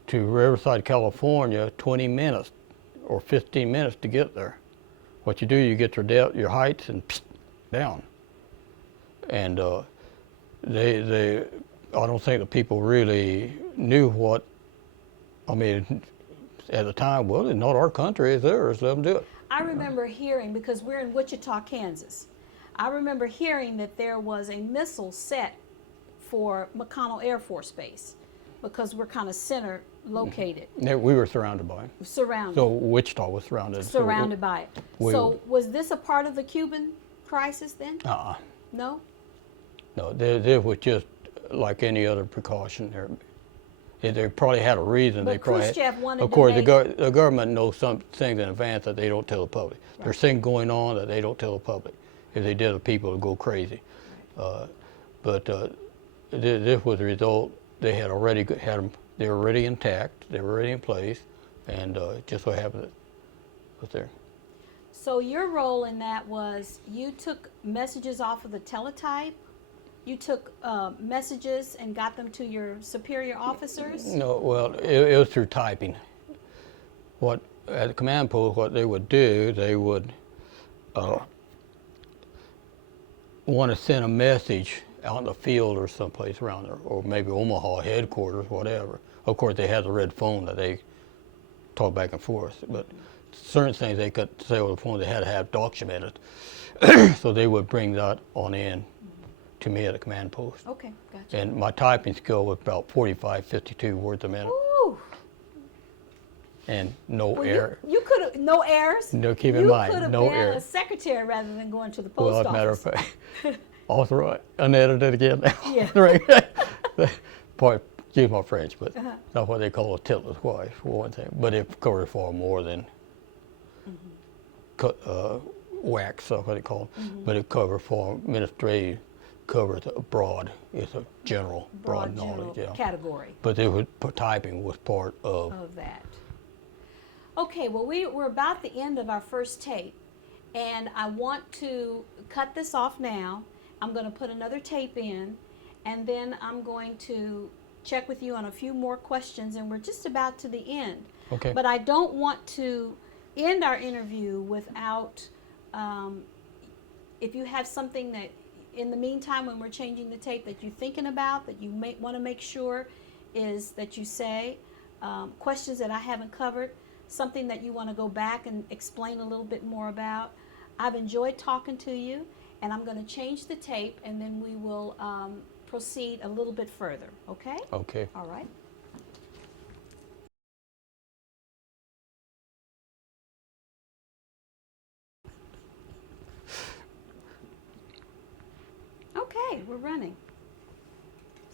to Riverside, California, 20 minutes or 15 minutes to get there. What you do, you get your heights and down. And I don't think the people really knew what, I mean, at the time, well, it's not our country, it's theirs, let them do it. I remember hearing, because we're in Wichita, Kansas, I remember hearing that there was a missile set for McConnell Air Force Base, because we're kind of center located. Yeah, we were surrounded by it. Surrounded. So Wichita was surrounded. Surrounded by it. So was this a part of the Cuban crisis then? No? No, there was just like any other precaution. They probably had a reason. But they probably Khrushchev wanted of course, to the government knows some things in advance that they don't tell the public. Right. There's things going on that they don't tell the public. If they did, the people would go crazy. But this was the result. They had already had them. They were already intact. They were already in place, and just so happened it was there. So your role in that was you took messages off of the teletype. You took messages and got them to your superior officers? No, well, it was through typing. At the command post, what they would do, they would want to send a message out in the field or someplace around there, or maybe Omaha headquarters, whatever. Of course, they had the red phone that they talk back and forth, but certain things they could say over the phone they had to have documented. So they would bring that on in to me at a command post. Okay, gotcha. And my typing skill was about 45, 52 words a minute. Ooh. And no error. You could have, no errors? No, keep in mind, no You could have error. been a secretary rather than going to the post office. Well, as a matter of fact, also unedited again now. Yeah. Right. Part, excuse my French, but not what they call a titless wife, for one thing. But it covers far more than wax, that's what they call them. But it covers for administrative, covers broad. It's a general, broad knowledge. General category. But typing was part of that. Okay, well, we're about the end of our first tape, and I want to cut this off now. I'm going to put another tape in, and then I'm going to check with you on a few more questions, and we're just about to the end. Okay. But I don't want to end our interview without, if you have something that, in the meantime, when we're changing the tape, that you're thinking about, that you may want to make sure is that you say, questions that I haven't covered, something that you want to go back and explain a little bit more about. I've enjoyed talking to you, and I'm going to change the tape, and then we will proceed a little bit further, okay? Okay. All right. Okay, we're running.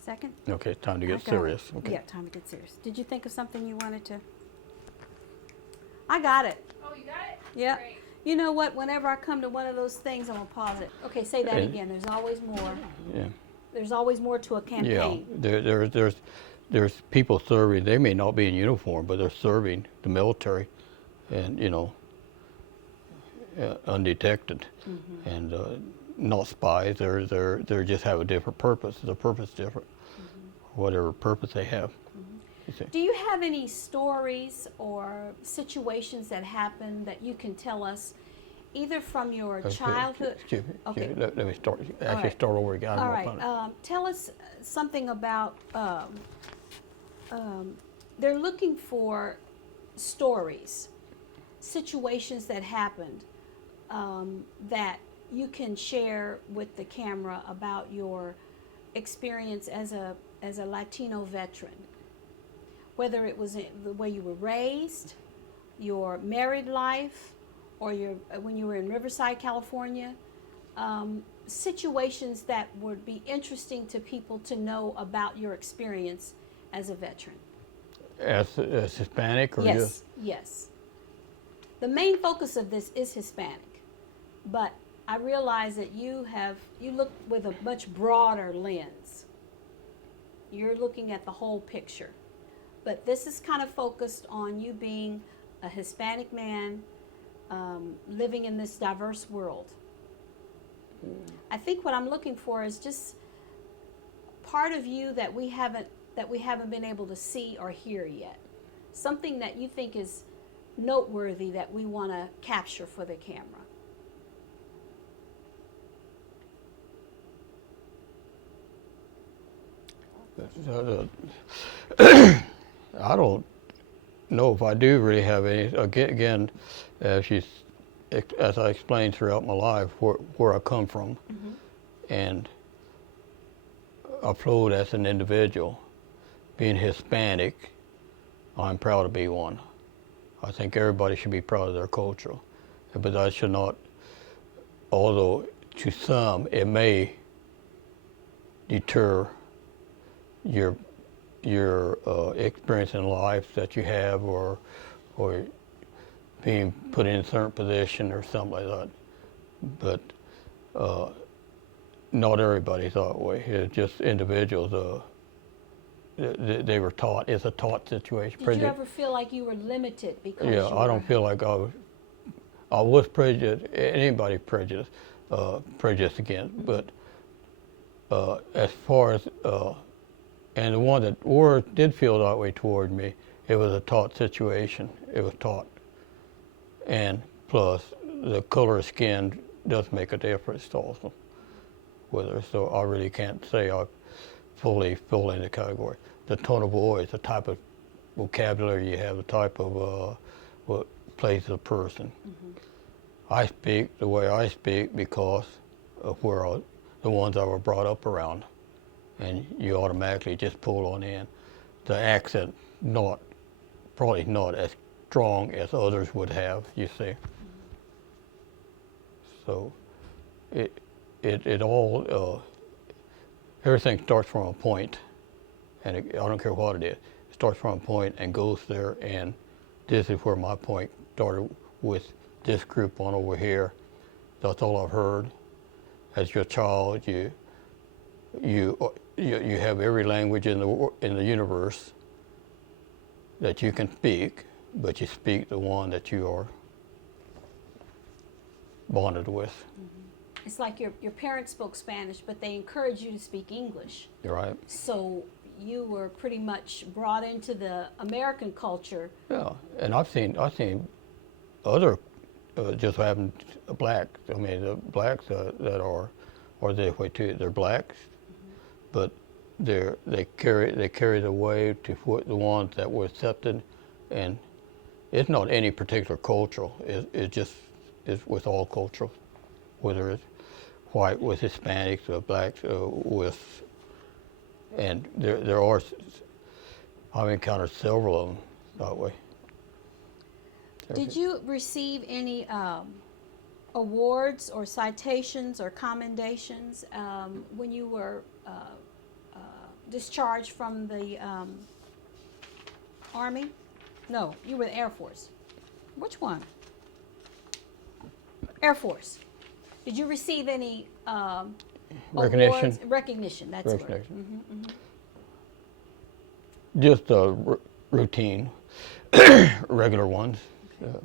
Second? Okay, time to I get got serious. it. Okay. Yeah, time to get serious. Did you think of something you wanted to? I got it. Oh, you got it? Yeah. Great. You know what? Whenever I come to one of those things, I'm gonna pause it. Okay, say that And- again. There's always more. Yeah. There's always more to a Yeah. campaign. There's people serving. They may not be in uniform, but they're serving the military, and undetected, and not spies. They just have a different purpose. The purpose is different, whatever purpose they have. You see. Do you have any stories or situations that happen that you can tell us, either from your childhood? Excuse me. Okay. Let me start. Actually, right. start over again. All right. Tell us something about. They're looking for stories, situations that happened that you can share with the camera about your experience as a Latino veteran. Whether it was the way you were raised, your married life, or when you were in Riverside, California. Situations that would be interesting to people to know about your experience as a veteran. As Hispanic or Yes, yes. The main focus of this is Hispanic, but I realize that you look with a much broader lens. You're looking at the whole picture. But this is kind of focused on you being a Hispanic man living in this diverse world. I think what I'm looking for is just part of you that we haven't been able to see or hear yet. Something that you think is noteworthy that we want to capture for the camera. I don't know if I do really have any. Again, as I explained throughout my life, where I come from, and I flowed as an individual. Being Hispanic, I'm proud to be one. I think everybody should be proud of their culture, but I should not. Although to some it may deter your experience in life that you have, or being put in a certain position or something like that. But not everybody thought that way. It's just individuals. They were taught. It's a taught situation. Did you ever feel like you were limited because Yeah, I don't feel like I was prejudiced. Anybody prejudiced against, but as far as and the one that did feel that way toward me, it was a taught situation. It was taught, and plus the color of skin does make a difference also. So I really can't say I fully fill in the category. The tone of voice, the type of vocabulary you have, the type of what plays the person. I speak the way I speak because of the ones I were brought up around, and you automatically just pull on in. The accent probably not as strong as others would have, you see. So it all everything starts from a point, and I don't care what it is. It starts from a point and goes there, and this is where my point started with this group on over here. That's all I've heard. As your child, you have every language in the universe that you can speak, but you speak the one that you are bonded with. It's like your parents spoke Spanish, but they encouraged you to speak English. You're right. So you were pretty much brought into the American culture. Yeah, and I've seen other just having blacks. I mean, the blacks that are this way too. They're blacks, but they carry the way to the ones that were accepted, and it's not any particular culture. It's with all cultures, whether it's white with Hispanics or blacks with, and there are. I've encountered several of them that way. Did you receive any awards or citations or commendations when you were discharged from the Army? No, you were the Air Force. Which one? Air Force. Did you receive any Recognition. awards? Recognition, that's the word. Recognition. Just routine, regular ones. All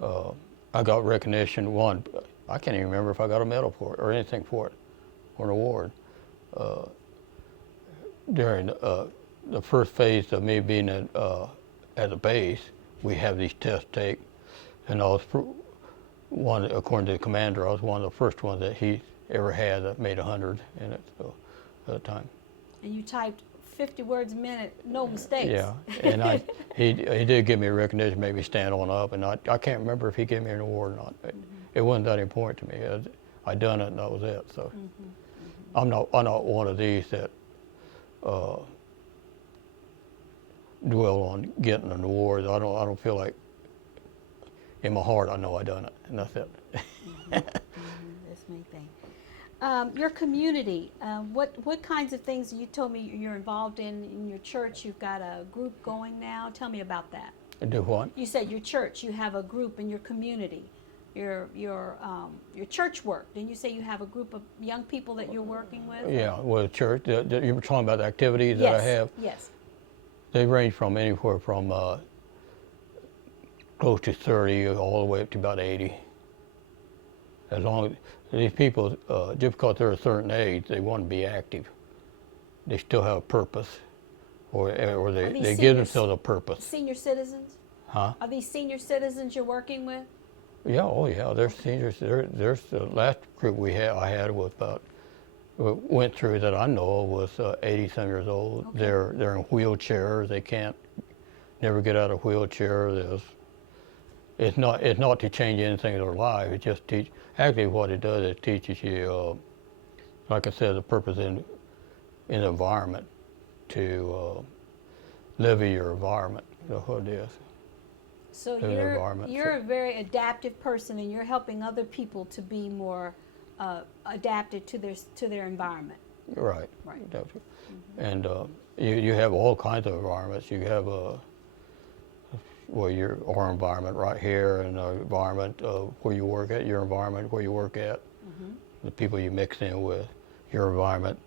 right. I got recognition one. I can't even remember if I got a medal for it or anything for it, or an award. During the first phase of me being at the base, we have these tests take, and I was one, according to the commander, I was one of the first ones that he ever had that made 100 in it, so, at the time. And you typed 50 words a minute, no mistakes. Yeah, and he did give me a recognition, made me stand on up, and I can't remember if he gave me an award or not. It wasn't that important to me. I done it, and that was it. So I'm not one of these that dwell on getting an award. I don't feel like, in my heart, I know I done it, and that's it. That's the main thing. Your community, what kinds of things, you told me you're involved in your church, you've got a group going now. Tell me about that. Do what? You said your church, you have a group in your community, your church work. Didn't you say you have a group of young people that you're working with? Yeah, well, church, you were talking about the activities that I have? Yes. They range from anywhere from close to 30 all the way up to about 80. As long as these people, just because they're a certain age, they want to be active. They still have a purpose, or they give themselves a purpose. Senior citizens? Huh? Are these senior citizens you're working with? Yeah, oh yeah, there's seniors. There's the last group I had was went through that I know of was 80-some years old. Okay. They're in wheelchairs. They can't never get out of wheelchair. It's not to change anything in their life. It just actually what it does, it teaches you, like I said, the purpose in the environment, to live in your environment. That's what it is. So Live in the environment. you're a very adaptive person, and you're helping other people to be more adapted to their environment. Right. Right. And you have all kinds of environments. You have our environment right here, and the environment where you work at, your environment where you work at, the people you mix in with, your environment,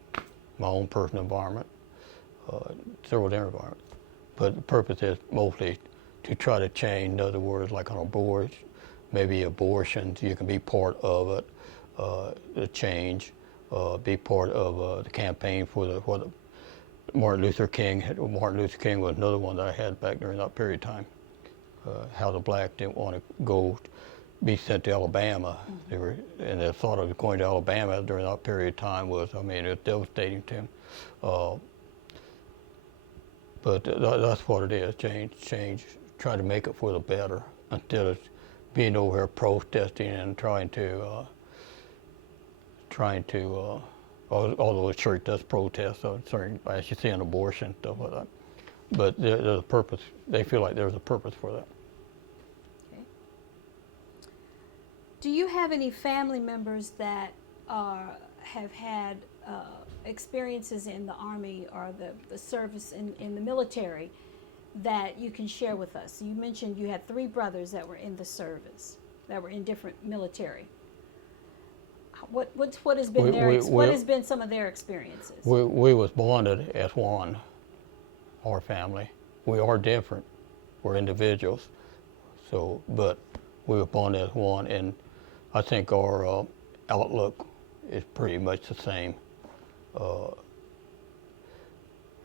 my own personal environment, several different environments. But the purpose is mostly to try to change. In other words, like on a board, maybe abortions, you can be part of it, the change, be part of the campaign for the Martin Luther King. Martin Luther King was another one that I had back during that period of time. How the black didn't want to be sent to Alabama. And the thought of going to Alabama during that period of time was, it was devastating to him. But that's what it is, change, try to make it for the better, instead of being over here protesting and trying to although the church does protest, as you see on abortion, stuff like that. But there's a purpose. They feel like there's a purpose for that. Okay. Do you have any family members that have had experiences in the Army or the service in the military that you can share with us? You mentioned you had 3 brothers that were in the service, that were in different military. What has been what has been some of their experiences? We was bonded as one, our family. We are different. We're individuals. So, but we were bonded as one, and I think our outlook is pretty much the same.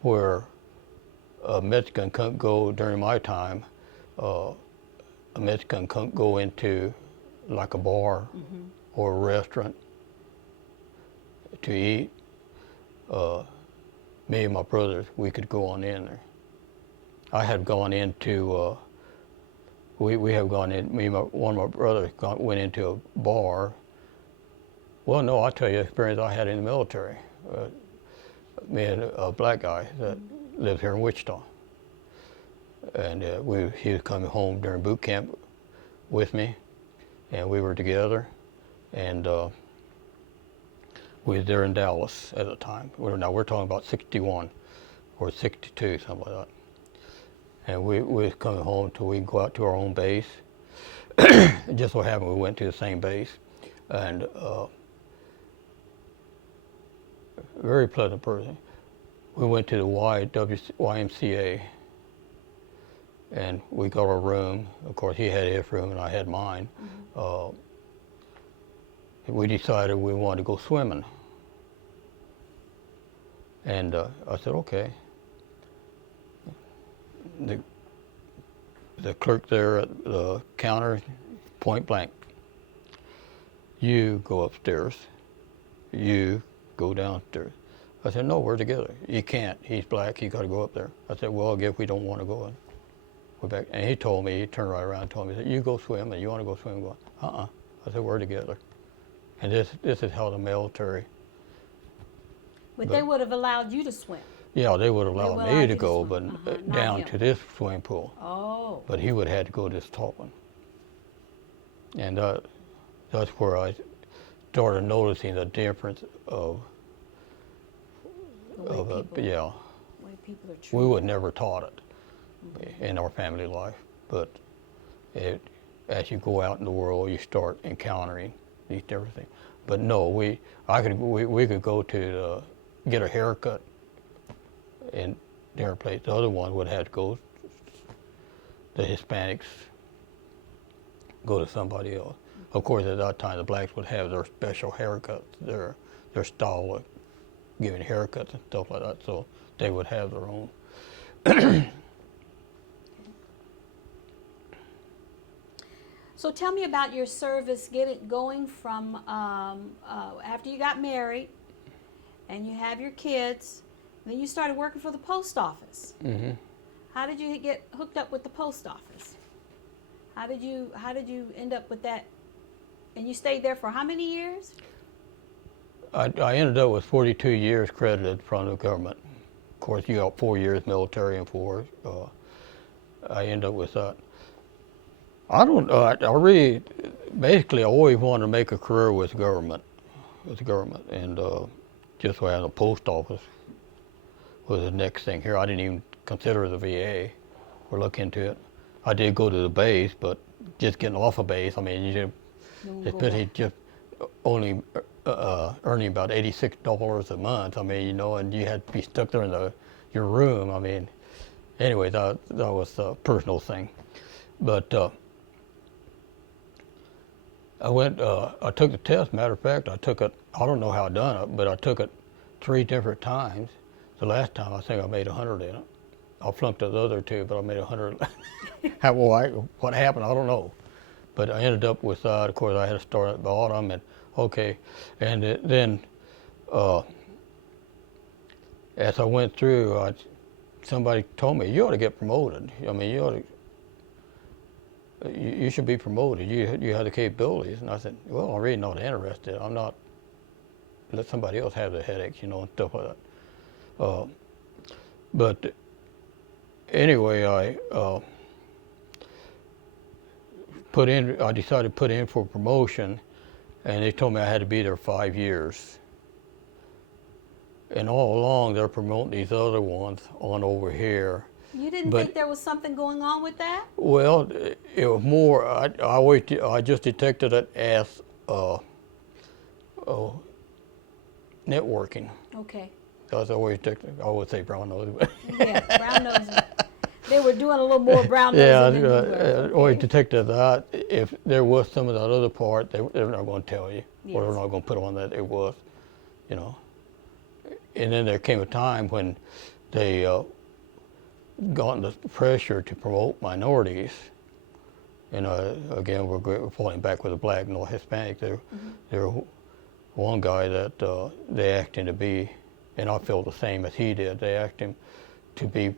Where a Mexican couldn't go during my time, a Mexican couldn't go into like a bar or a restaurant to eat. Me and my brothers, we could go on in there. I had gone into, we have gone in, one of my brothers went into a bar. Well, no, I'll tell you the experience I had in the military. Me and a black guy that lived here in Wichita. And he was coming home during boot camp with me, and we were together. And We were there in Dallas at the time. Now we're talking about 61 or 62, something like that. And we was coming home until we can go out to our own base. It just so happened we went to the same base. And very pleasant person. We went to the YMCA, and we got our room. Of course, he had his room and I had mine. We decided we wanted to go swimming. And I said, okay. The clerk there at the counter, point blank, you go upstairs, you go downstairs. I said, no, we're together. You can't. He's black. You got to go up there. I said, well, I guess we don't want to go in. We're back. And he told me, he turned right around and told me, he said, you go swim, and you want to go swim? Go. I said, we're together. And this is how the military. But they would have allowed you to swim. Yeah, they would have allowed me to go, but not down him. to this swimming pool. Oh. But he would have had to go to this top one. And that's where I started noticing the difference of The way people, yeah. the way people are treated. We would never taught it in our family life, but as you go out in the world, you start encountering these different things. But no, we could go to get a haircut in different place. The other one would have to go. The Hispanics go to somebody else. Of course, at that time, the blacks would have their special haircuts, their style of giving haircuts and stuff like that. So they would have their own. So tell me about your service, going from after you got married, and you have your kids, then you started working for the post office. Mm-hmm. How did you get hooked up with the post office? How did you end up with that? And you stayed there for how many years? I ended up with 42 years credited from the government. Of course, you got 4 years military and 4. I ended up with that. I really, basically, I always wanted to make a career with the government, and just so I had the post office was the next thing here. I didn't even consider the VA or look into it. I did go to the base, but just getting off a base, I mean, especially just only earning about $86 a month. I mean, you know, and you had to be stuck there in your room. I mean, anyway, that was a personal thing. But I took the test. Matter of fact, I took it, I don't know how I done it, but I took it 3 different times. The last time, I think I made 100 in it. I flunked the other 2, but I made 100. What happened, I don't know. But I ended up with that. Of course, I had to start at the bottom, and okay. And then, as I went through, somebody told me, you ought to get promoted. I mean, you should be promoted. You have the capabilities. And I said, well, I'm really not interested. I'm not, let somebody else have the headaches, you know, and stuff like that. But anyway, I decided to put in for promotion, and they told me I had to be there 5 years. And all along, they're promoting these other ones on over here. You didn't think there was something going on with that? Well, it was more, I just detected it as networking. Okay. I would say brown nose. Yeah, brown nosing. They were doing a little more brown nosing Yeah, than you were. I always detected that. If there was some of that other part, they're not going to tell you, or they're not going to put on that it was, you know. And then there came a time when they got under pressure to promote minorities. And again, we're falling back with the black and the Hispanic. There was one guy that they asked him to be, and I felt the same as he did. They asked him to be,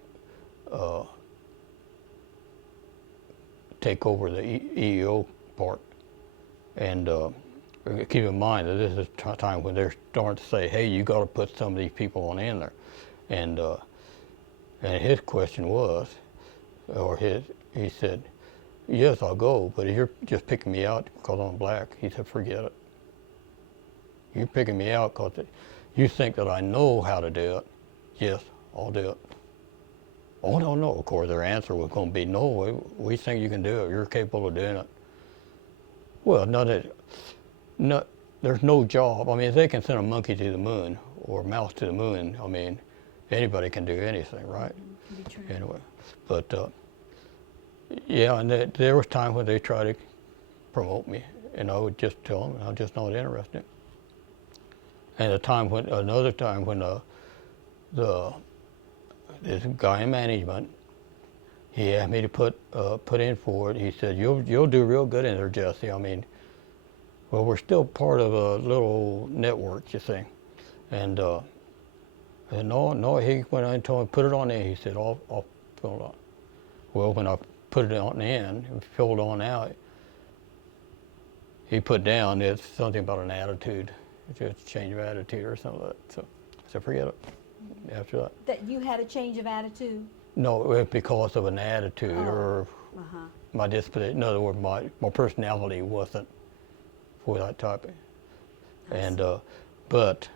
take over the EEO part. And keep in mind that this is a time when they're starting to say, hey, you got to put some of these people on in there. And his question was, he said, yes, I'll go, but if you're just picking me out because I'm black, he said, forget it. You're picking me out because you think that I know how to do it. Yes, I'll do it. Oh, no, no. Of course, their answer was going to be, no, we think you can do it. You're capable of doing it. Well, there's no job. I mean, if they can send a monkey to the moon or a mouse to the moon, I mean, anybody can do anything, right? Anyway, but yeah, and there was time when they tried to promote me, and I would just tell them I'm just not interested. And another time when this guy in management, he asked me to put in for it. He said, "You'll do real good in there, Jesse." I mean, well, we're still part of a little network, you see. And no, he went on and told me, put it on in. He said, I'll fill it on. Well, when I put it on in and filled on out, he put down, it's something about an attitude, just a change of attitude or something like that. So forget it after that. That you had a change of attitude? No, it was because of an attitude or my disposition. In other words, my personality wasn't for that type of. And, but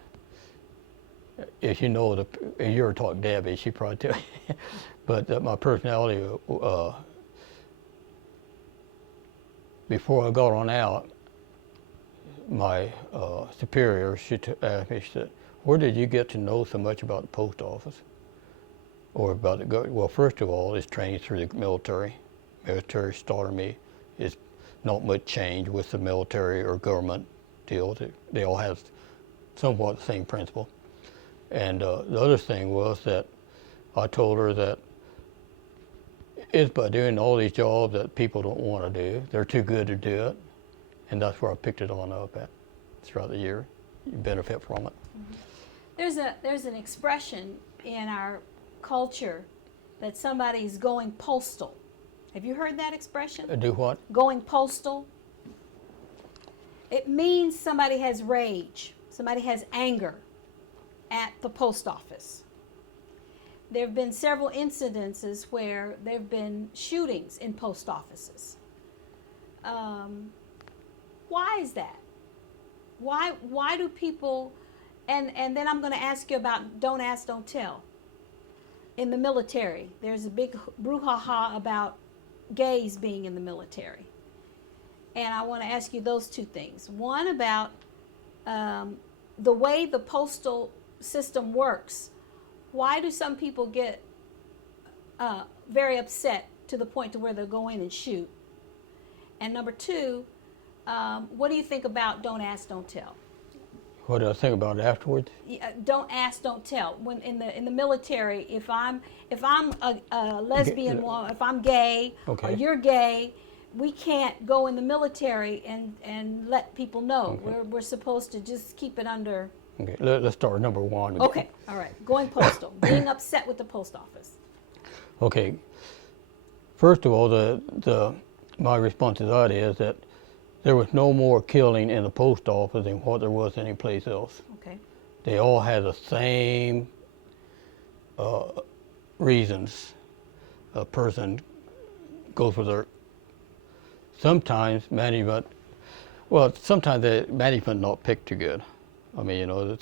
if you know, if you ever talk to Debbie, she probably tell you. But my personality, before I got on out, my superior, she asked me, she said, where did you get to know so much about the post office? Or about the government? Well, first of all, it's training through the military. Military started me. It's not much change with the military or government deals. They all have somewhat the same principle. And the other thing was that I told her that it's by doing all these jobs that people don't want to do. They're too good to do it. And that's where I picked it on up at throughout the year. You benefit from it. There's an expression in our culture that somebody's going postal. Have you heard that expression? Do what? Going postal. It means somebody has rage, somebody has anger at the post office. There have been several incidences where there have been shootings in post offices. Why is that? Why do people, and then I'm going to ask you about don't ask, don't tell. In the military, there's a big brouhaha about gays being in the military. And I want to ask you those two things. One about the way the postal system works. Why do some people get very upset to the point to where they'll go in and shoot? And number two, what do you think about don't ask, don't tell? What do I think about it afterwards? Don't ask, don't tell. When in the military, if I'm a lesbian woman, if I'm gay, or you're gay, we can't go in the military and let people know. Okay. We're supposed to just keep it under. Okay, let's start with number one again. Okay, all right. Going postal, being upset with the post office. Okay. First of all, my response to that is that there was no more killing in the post office than what there was anyplace else. Okay. They all had the same reasons a person goes for their. Sometimes sometimes the management not picked too good. I mean, you know,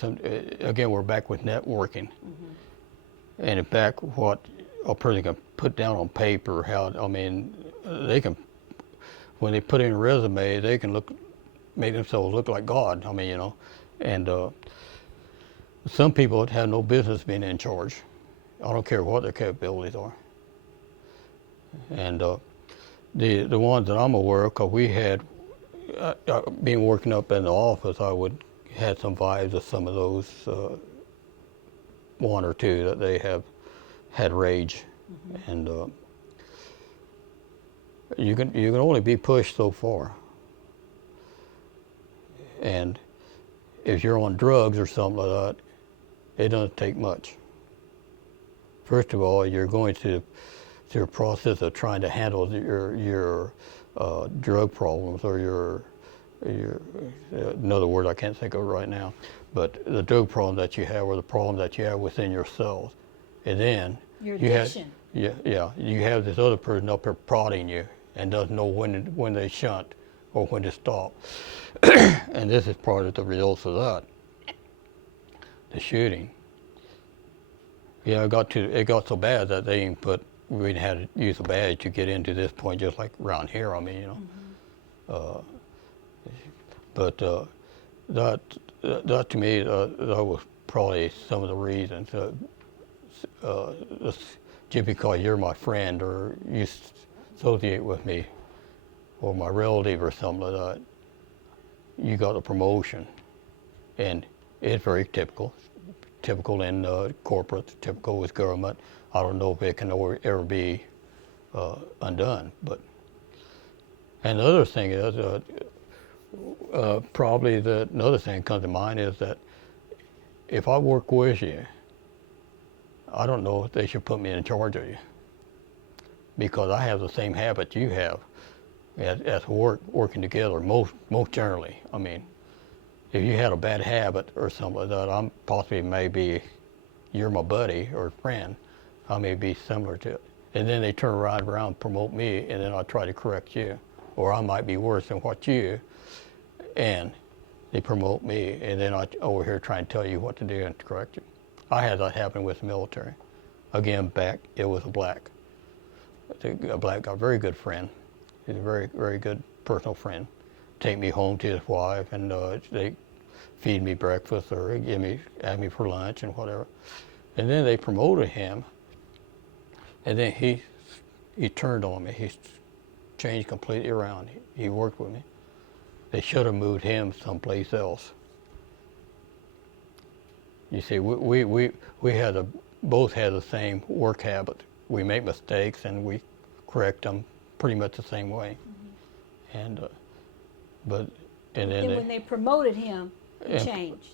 again, we're back with networking. Mm-hmm. And in fact, what a person can put down on paper, they can, when they put in a resume, they can make themselves look like God. I mean, you know, and some people have no business being in charge. I don't care what their capabilities are. And the ones that I'm aware of, because we had, being working up in the office, had some vibes of some of those, one or two that they have had rage. Mm-hmm. And you can only be pushed so far. And if you're on drugs or something like that, it doesn't take much. First of all, you're going through a process of trying to handle your drug problems or another word I can't think of right now, but the drug problem that you have or the problem that you have within yourself. And then your addiction. You have this other person up there prodding you and doesn't know when they shunt, or when to stop. And this is part of the results of that. The shooting. Yeah, it got so bad that they even we had to use a badge to get into this point, just like around here. I mean, you know. But that to me, that was probably some of the reasons. Just because you're my friend or you associate with me, or my relative or something like that, you got a promotion, and it's very typical in corporate, typical with government. I don't know if it can ever be undone. But and the other thing is, probably another thing that comes to mind is that if I work with you, I don't know if they should put me in charge of you, because I have the same habit you have as working together most generally. I mean, if you had a bad habit or something like that, I'm possibly maybe you're my buddy or friend, I may be similar to it. And then they turn around and promote me, and then I try to correct you. Or I might be worse than what you, and they promote me, and then I over here trying to tell you what to do and to correct you. I had that happen with the military. Again, it was a black. A black guy, very good friend. He's a very, very good personal friend. Take me home to his wife, and they feed me breakfast or ask me for lunch and whatever. And then they promoted him, and then he turned on me. He changed completely around. He worked with me. They should have moved him someplace else. You see, we both had the same work habit. We make mistakes and we correct them pretty much the same way. Mm-hmm. And then when they promoted him, it changed.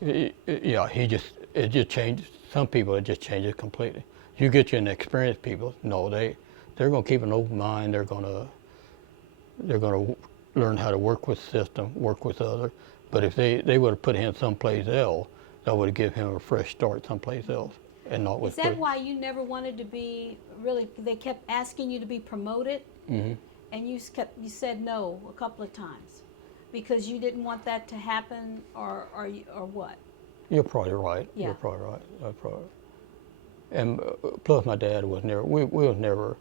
Yeah, it just changed. Some people it just changes completely. You get you an experienced people, no, they're going to keep an open mind. They're going to learn how to work with the system, work with others. But if they would have put him someplace else, that would have given him a fresh start someplace else, and not with. Is that why you never wanted to be really? They kept asking you to be promoted, mm-hmm. and you said no a couple of times, because you didn't want that to happen, or what? You're probably right. Yeah. You're probably right. That's probably. And plus, my dad was never. We was never.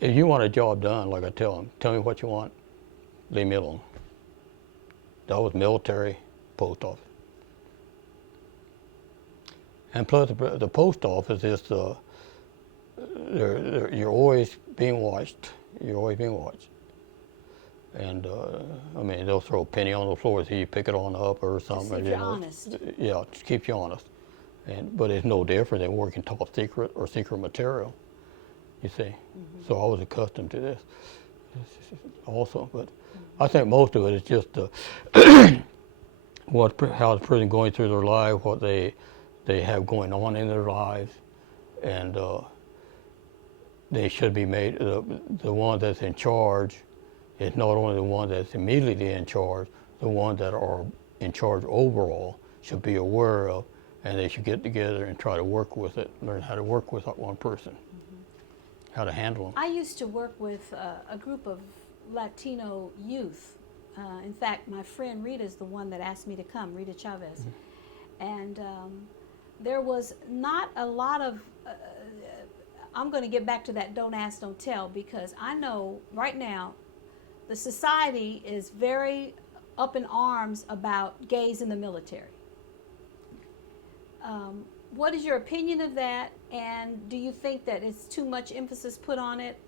If you want a job done, like I tell him, tell me what you want, leave me alone. That was military, post office. And plus, the post office is you're always being watched. You're always being watched. And I mean, they'll throw a penny on the floor so you pick it on up or something. Keep you honest. Yeah, to keep you honest. But it's no different than working top secret or secret material. You see. Mm-hmm. So I was accustomed to this also. But I think most of it is just how the person going through their life, what they have going on in their lives, and they should be made, the one that's in charge is not only the one that's immediately in charge, the ones that are in charge overall should be aware of, and they should get together and try to work with it, learn how to work with that one person, how to handle them. I used to work with a group of Latino youth. In fact, my friend Rita is the one that asked me to come, Rita Chavez. And there was not a lot of, I'm going to get back to that don't ask, don't tell, because I know right now the society is very up in arms about gays in the military. What is your opinion of that, and do you think that it's too much emphasis put on it?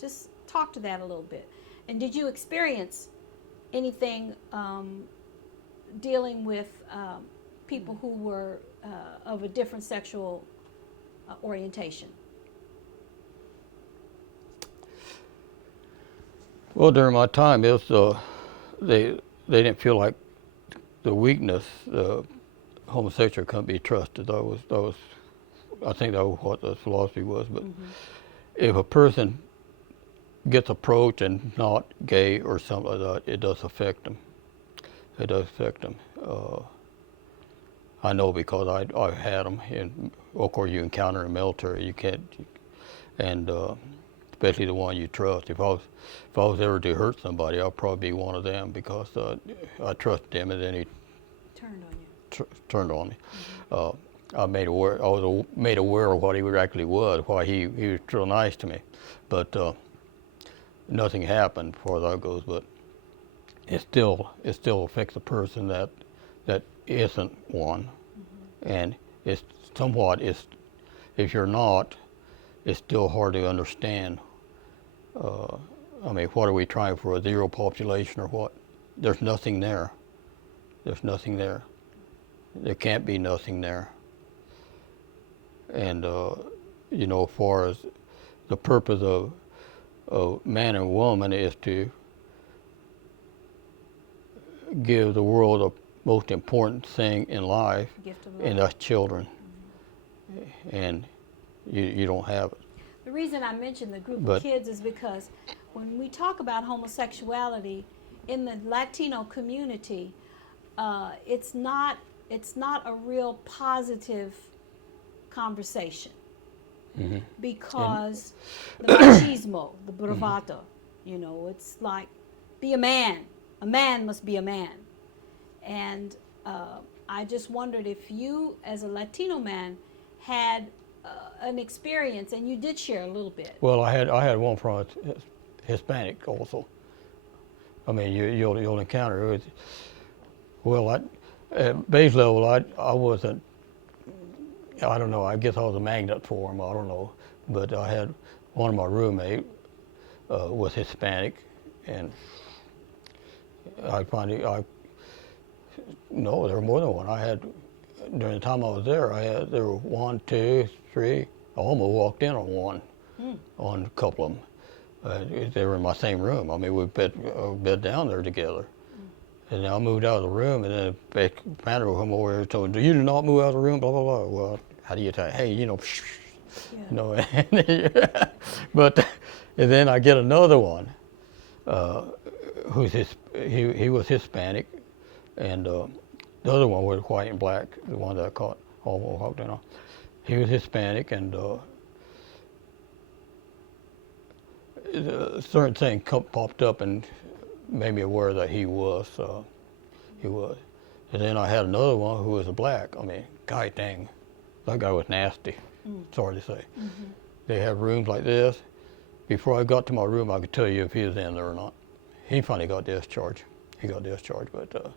Just talk to that a little bit. And did you experience anything dealing with people who were of a different sexual orientation? Well, during my time, it was they didn't feel like the weakness, homosexual couldn't be trusted. That was I think that was what the philosophy was. But if a person gets approached and not gay or something like that, it does affect them. It does affect them. I know because I've had them. And of course, you encounter in the military, you can't, and especially the one you trust. If I was ever to hurt somebody, I'd probably be one of them because I trusted him, and then he Turned on you. turned on me. I was made aware of what he actually was, why he was real nice to me, but nothing happened as far as that goes. But it still affects a person that isn't one, and it's somewhat if you're not, it's still hard to understand. I mean, what are we trying for, a zero population or what? There's nothing there. There's nothing there. There can't be nothing there. And as far as the purpose of man and woman is to give the world the most important thing in life, Gift of and love. that's children. And you don't have it. The reason I mentioned the group But- of kids is because when we talk about homosexuality in the Latino community, it's not a real positive conversation because the machismo, the bravado, it's like, be a man. A man must be a man. And I just wondered if you, as a Latino man, had an experience, and you did share a little bit. Well, I had one from a Hispanic also. I mean, you'll encounter it. Well, at base level, I wasn't. I don't know. I guess I was a magnet for him. I don't know, but I had one of my roommates was Hispanic, and no, there were more than one. I had during the time I was there. There were 1, 2, 3. I almost walked in on one, on a couple of them. They were in my same room. I mean, we bed down there together. And I moved out of the room, and then the manager would come over here and told me, "You do not move out of the room." Blah blah blah. Well, how do you tell? Hey, but and then I get another one, he was Hispanic, and the other one was white and black. The one that I caught almost walked in on. He was Hispanic, and a certain thing popped up and made me aware that he was. And then I had another one who was a black. I mean, God dang, that guy was nasty. Sorry to say. They have rooms like this. Before I got to my room, I could tell you if he was in there or not. He finally got discharged. But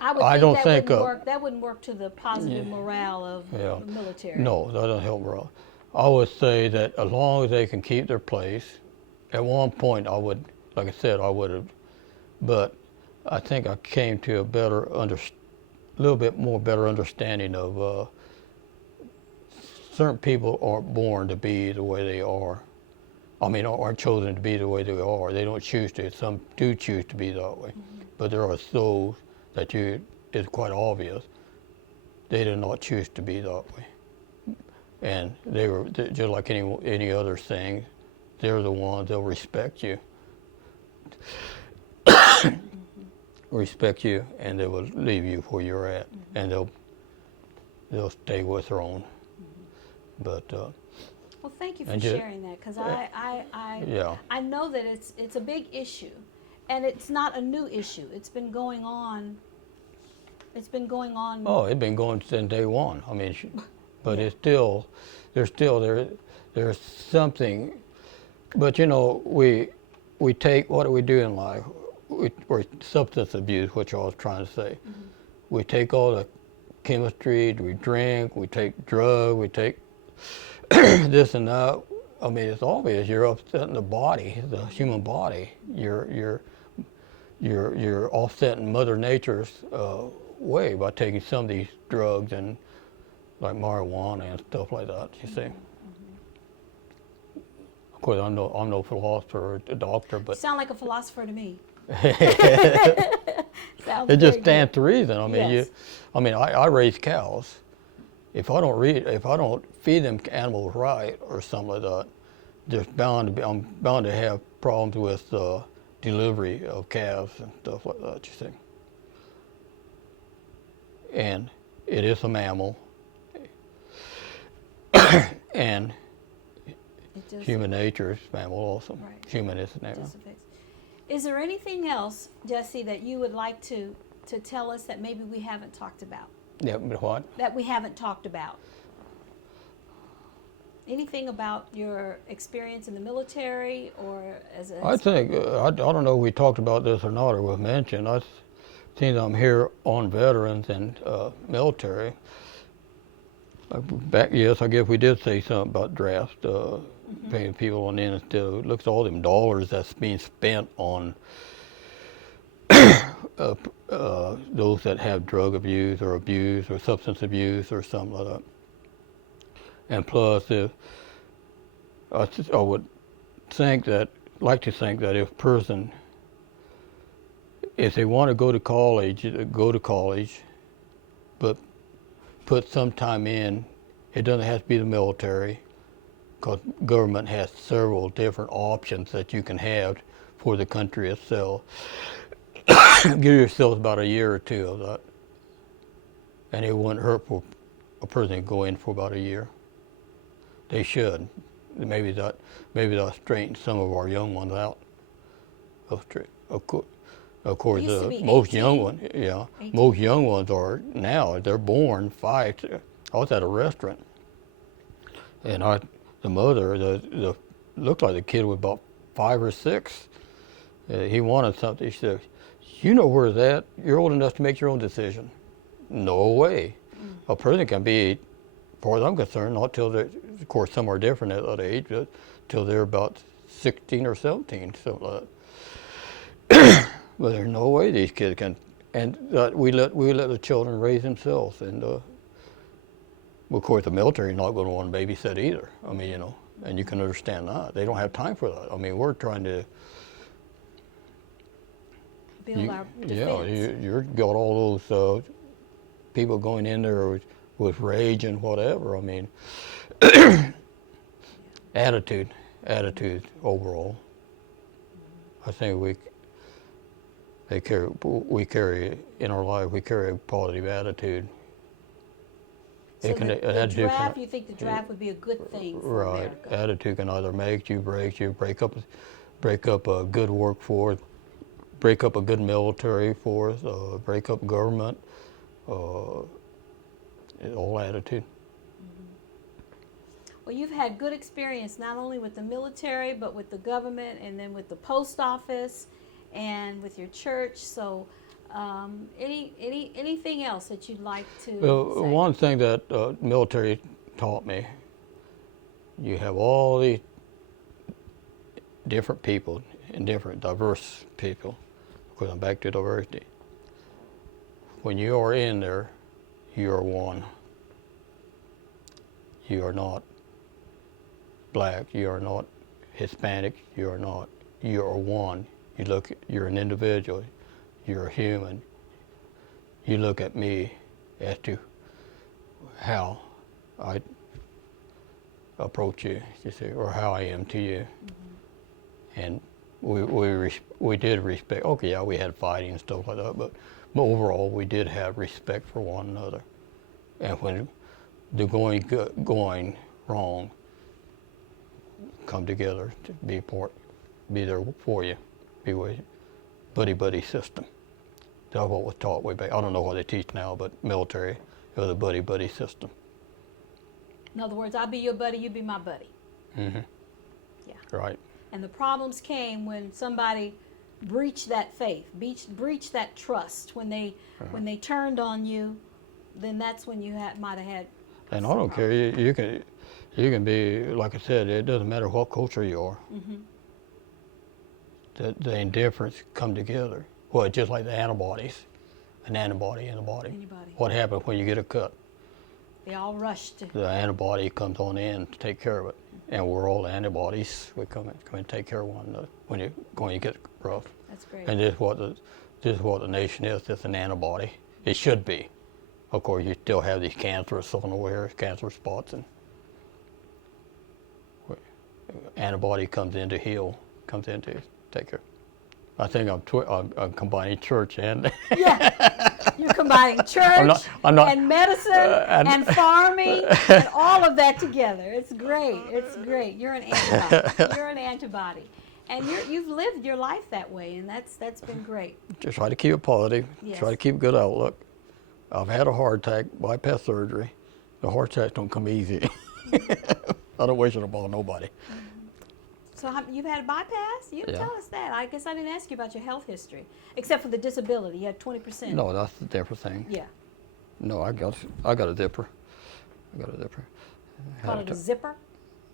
I don't think think, that wouldn't work to the positive morale of the military. no, that doesn't help morale. I would say that as long as they can keep their place, at one point I would, like I said, I would have, but I think I came to a little bit more better understanding of certain people aren't born to be the way they are. I mean, aren't chosen to be the way they are. They don't choose to. Some do choose to be that way, but there are those that it's quite obvious they did not choose to be that way. And they're just like any other thing. They're the ones, they'll respect you. Respect you, and they will leave you where you're at, and they'll stay with their own. But Well, thank you for and sharing that, because I know that it's a big issue, and it's not a new issue. It's been going on. oh, it's been going since day one. I mean, but it's still, there's something. But we take, what do we do in life? We're substance abuse, which I was trying to say. We take all the chemistry, we drink, we take drugs, we take this and that. I mean, it's obvious you're upsetting the body, the human body. You're offsetting Mother Nature's way by taking some of these drugs and like marijuana and stuff like that. You see. Of course, I'm no philosopher or a doctor, but Sound like a philosopher to me. Sounds it just very stands to reason. I mean, Yes. I raise cows. If I don't feed them animals right or something like that, I'm bound to have problems with delivery of calves and stuff like that. You see. And it is a mammal, and It just, Human nature is man will also. Right. Human is now. just affects. Is there anything else, Jesse, that you would like to tell us that maybe we haven't talked about? Yeah, but what? That we haven't talked about? Anything about your experience in the military or as a... I think, I don't know if we talked about this or not, or was mentioned. Since I'm here on veterans and military, yes, I guess we did say something about draft, paying people on in instead of, looks at all them dollars that's being spent on those that have drug abuse or substance abuse or something like that. And plus, if I would like to think that if person, if they want to go to college, but put some time in, it doesn't have to be the military, because government has several different options that you can have for the country itself. Give yourself about a year or two of that, and it wouldn't hurt for a person to go in for about a year. They should. Maybe that'll straighten some of our young ones out. Of course, Used to be most 18. young ones, yeah, 18. most young ones are now. They're born 5. I was at a restaurant, and the mother, looked like the kid was about 5 or 6. He wanted something. She said, "You know where it's at. You're old enough to make your own decision." No way. A person can be, as far as I'm concerned, not till they're, of course, some are different at that age, but till they're about 16 or 17, something like that. But there's no way these kids can, and we let the children raise themselves, and of course the military is not going to want to babysit either. I mean, you know, and you can understand that. They don't have time for that. I mean, we're trying to build our defense. yeah, you've got all those people going in there with rage and whatever. I mean, attitude overall. I think we carry in our life, we carry a positive attitude. So the draft, you think the draft would be a good thing for Right. America? Attitude can either make you, break up a good workforce, break up a good military force, break up government, all attitude. Well, you've had good experience not only with the military, but with the government, and then with the post office, and with your church. So, anything else that you'd like to say? One thing that military taught me, you have all these different people and different diverse people, because I'm back to diversity. When you are in there, you are one. You are not black, you are not Hispanic, you are one. You're an individual, you're a human. You look at me as to how I approach you, see, or how I am to you. And we did respect. Okay, yeah, we had fighting and stuff like that, but overall we did have respect for one another. And when the going wrong, come together to be there for you, be with you. Buddy system. That's what was taught way back. I don't know what they teach now, but military, it was a buddy system. In other words, I'll be your buddy, you be my buddy. Mm-hmm. Yeah. Right. And the problems came when somebody breached that faith, breached that trust. When they turned on you, then that's when you might have had. And I don't care. You can be, like I said, it doesn't matter what culture you are. Mm-hmm. The indifference come together. Well, just like the antibodies, an antibody in the body. Anybody. What happens when you get a cut? They all rush to. The antibody comes on in to take care of it, and we're all antibodies. We come and take care of one another when you get rough. That's great. And this is what the nation is. It's an antibody. It should be. Of course, you still have these cancerous unaware cancer spots, and antibody comes in to heal, comes in to take care. I think I'm combining church and Yeah. You're combining church I'm not, and medicine and farming and all of that together. It's great. It's great. You're an antibody. You're an antibody. And you've lived your life that way, and that's been great. Just try to keep it positive. Yes. Try to keep a good outlook. I've had a heart attack, bypass surgery. The heart attacks don't come easy. I don't wish it upon nobody. So you've had a bypass? You didn't Yeah. tell us that. I guess I didn't ask you about your health history, except for the disability. You had 20%. No, that's a different thing. Yeah. No, I got a dipper. I got a dipper. Call it a zipper?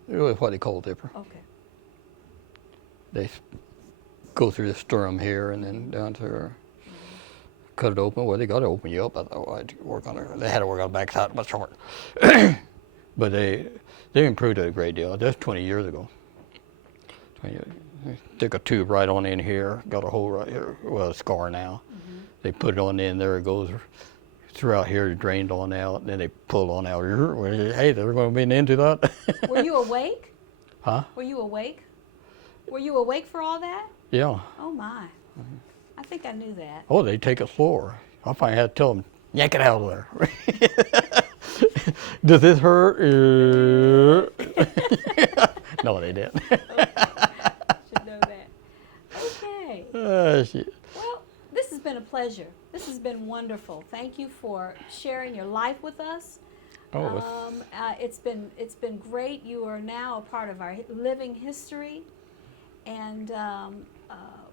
It was what they call a dipper. Okay. They go through the sternum here and then down to her. Cut it open. Well, they got to open you up. I thought, well, I'd work on it. They had to work on the back side much harder. But they improved it a great deal. That's 20 years ago. 20 years. They stick a tube right on in here. Got a hole right here. Well, a scar now. They put it on in there. It goes throughout here. Drained on out. Then they pull on out. Hey, they're going to be into that. Were you awake? Huh? Were you awake? Were you awake for all that? Yeah. Oh my. I think I knew that. Oh, they take it slower. I finally had to tell them, yank it out of there. Does this hurt? No, they didn't. Should know that. Okay. Shit. Well, this has been a pleasure. This has been wonderful. Thank you for sharing your life with us. Oh, It's been great. You are now a part of our living history, and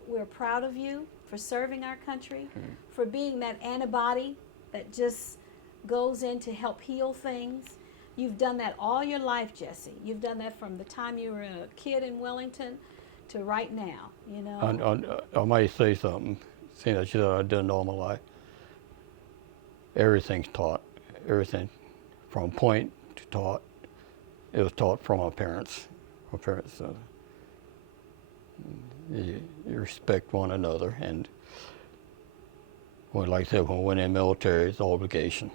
we're proud of you for serving our country, for being that antibody that just goes in to help heal things. You've done that all your life, Jesse. You've done that from the time you were a kid in Wellington to right now, you know. I might say something, seeing that I've done all my life. Everything's taught. Everything from point to taught. It was taught from our parents. Our parents, you respect one another, and like I said, when we went in the military, it's obligation.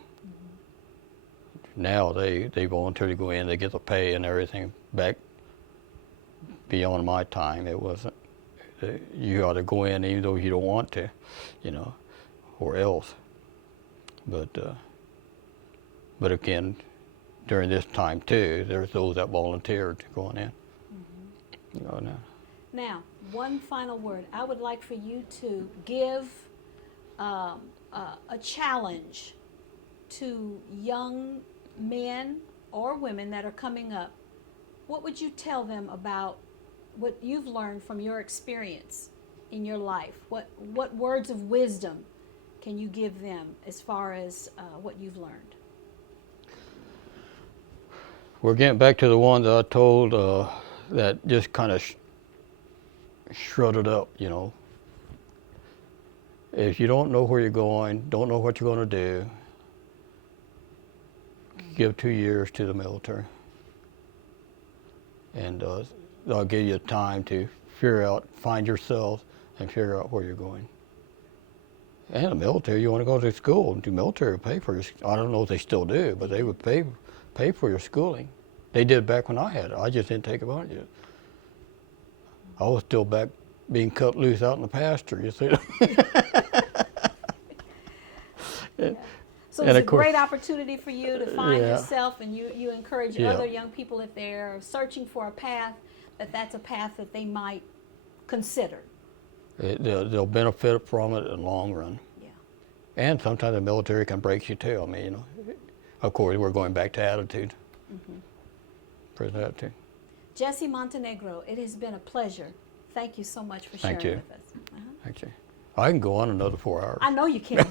Now they voluntarily go in, they get the pay and everything back. Beyond my time, it wasn't. You ought to go in even though you don't want to, you know, or else. But again, during this time too, there's those that volunteered to go in. You know, Now, one final word. I would like for you to give a challenge to young men or women that are coming up. What would you tell them about what you've learned from your experience in your life? What words of wisdom can you give them as far as what you've learned? we're getting back to the one that I told that just kind of shredded up, you know. If you don't know where you're going, don't know what you're going to do, give 2 years to the military. And they'll give you time to figure out, find yourself, and figure out where you're going. And the military, you want to go to school, the military would pay for your, I don't know if they still do, but they would pay for your schooling. They did back when I had it. I just didn't take advantage of it. I was still back being cut loose out in the pasture, you see. Yeah. So And it's a of course- great opportunity for you to find Yeah. yourself, and you encourage Yeah. other young people, if they're searching for a path, that's a path that they might consider. They'll benefit from it in the long run. Yeah. And sometimes the military can break you too. I mean, you know, of course, we're going back to attitude. Prison attitude. Jesse Montenegro, it has been a pleasure. Thank you so much for sharing Thank you. with us. Thank you. I can go on another 4 hours. I know you can.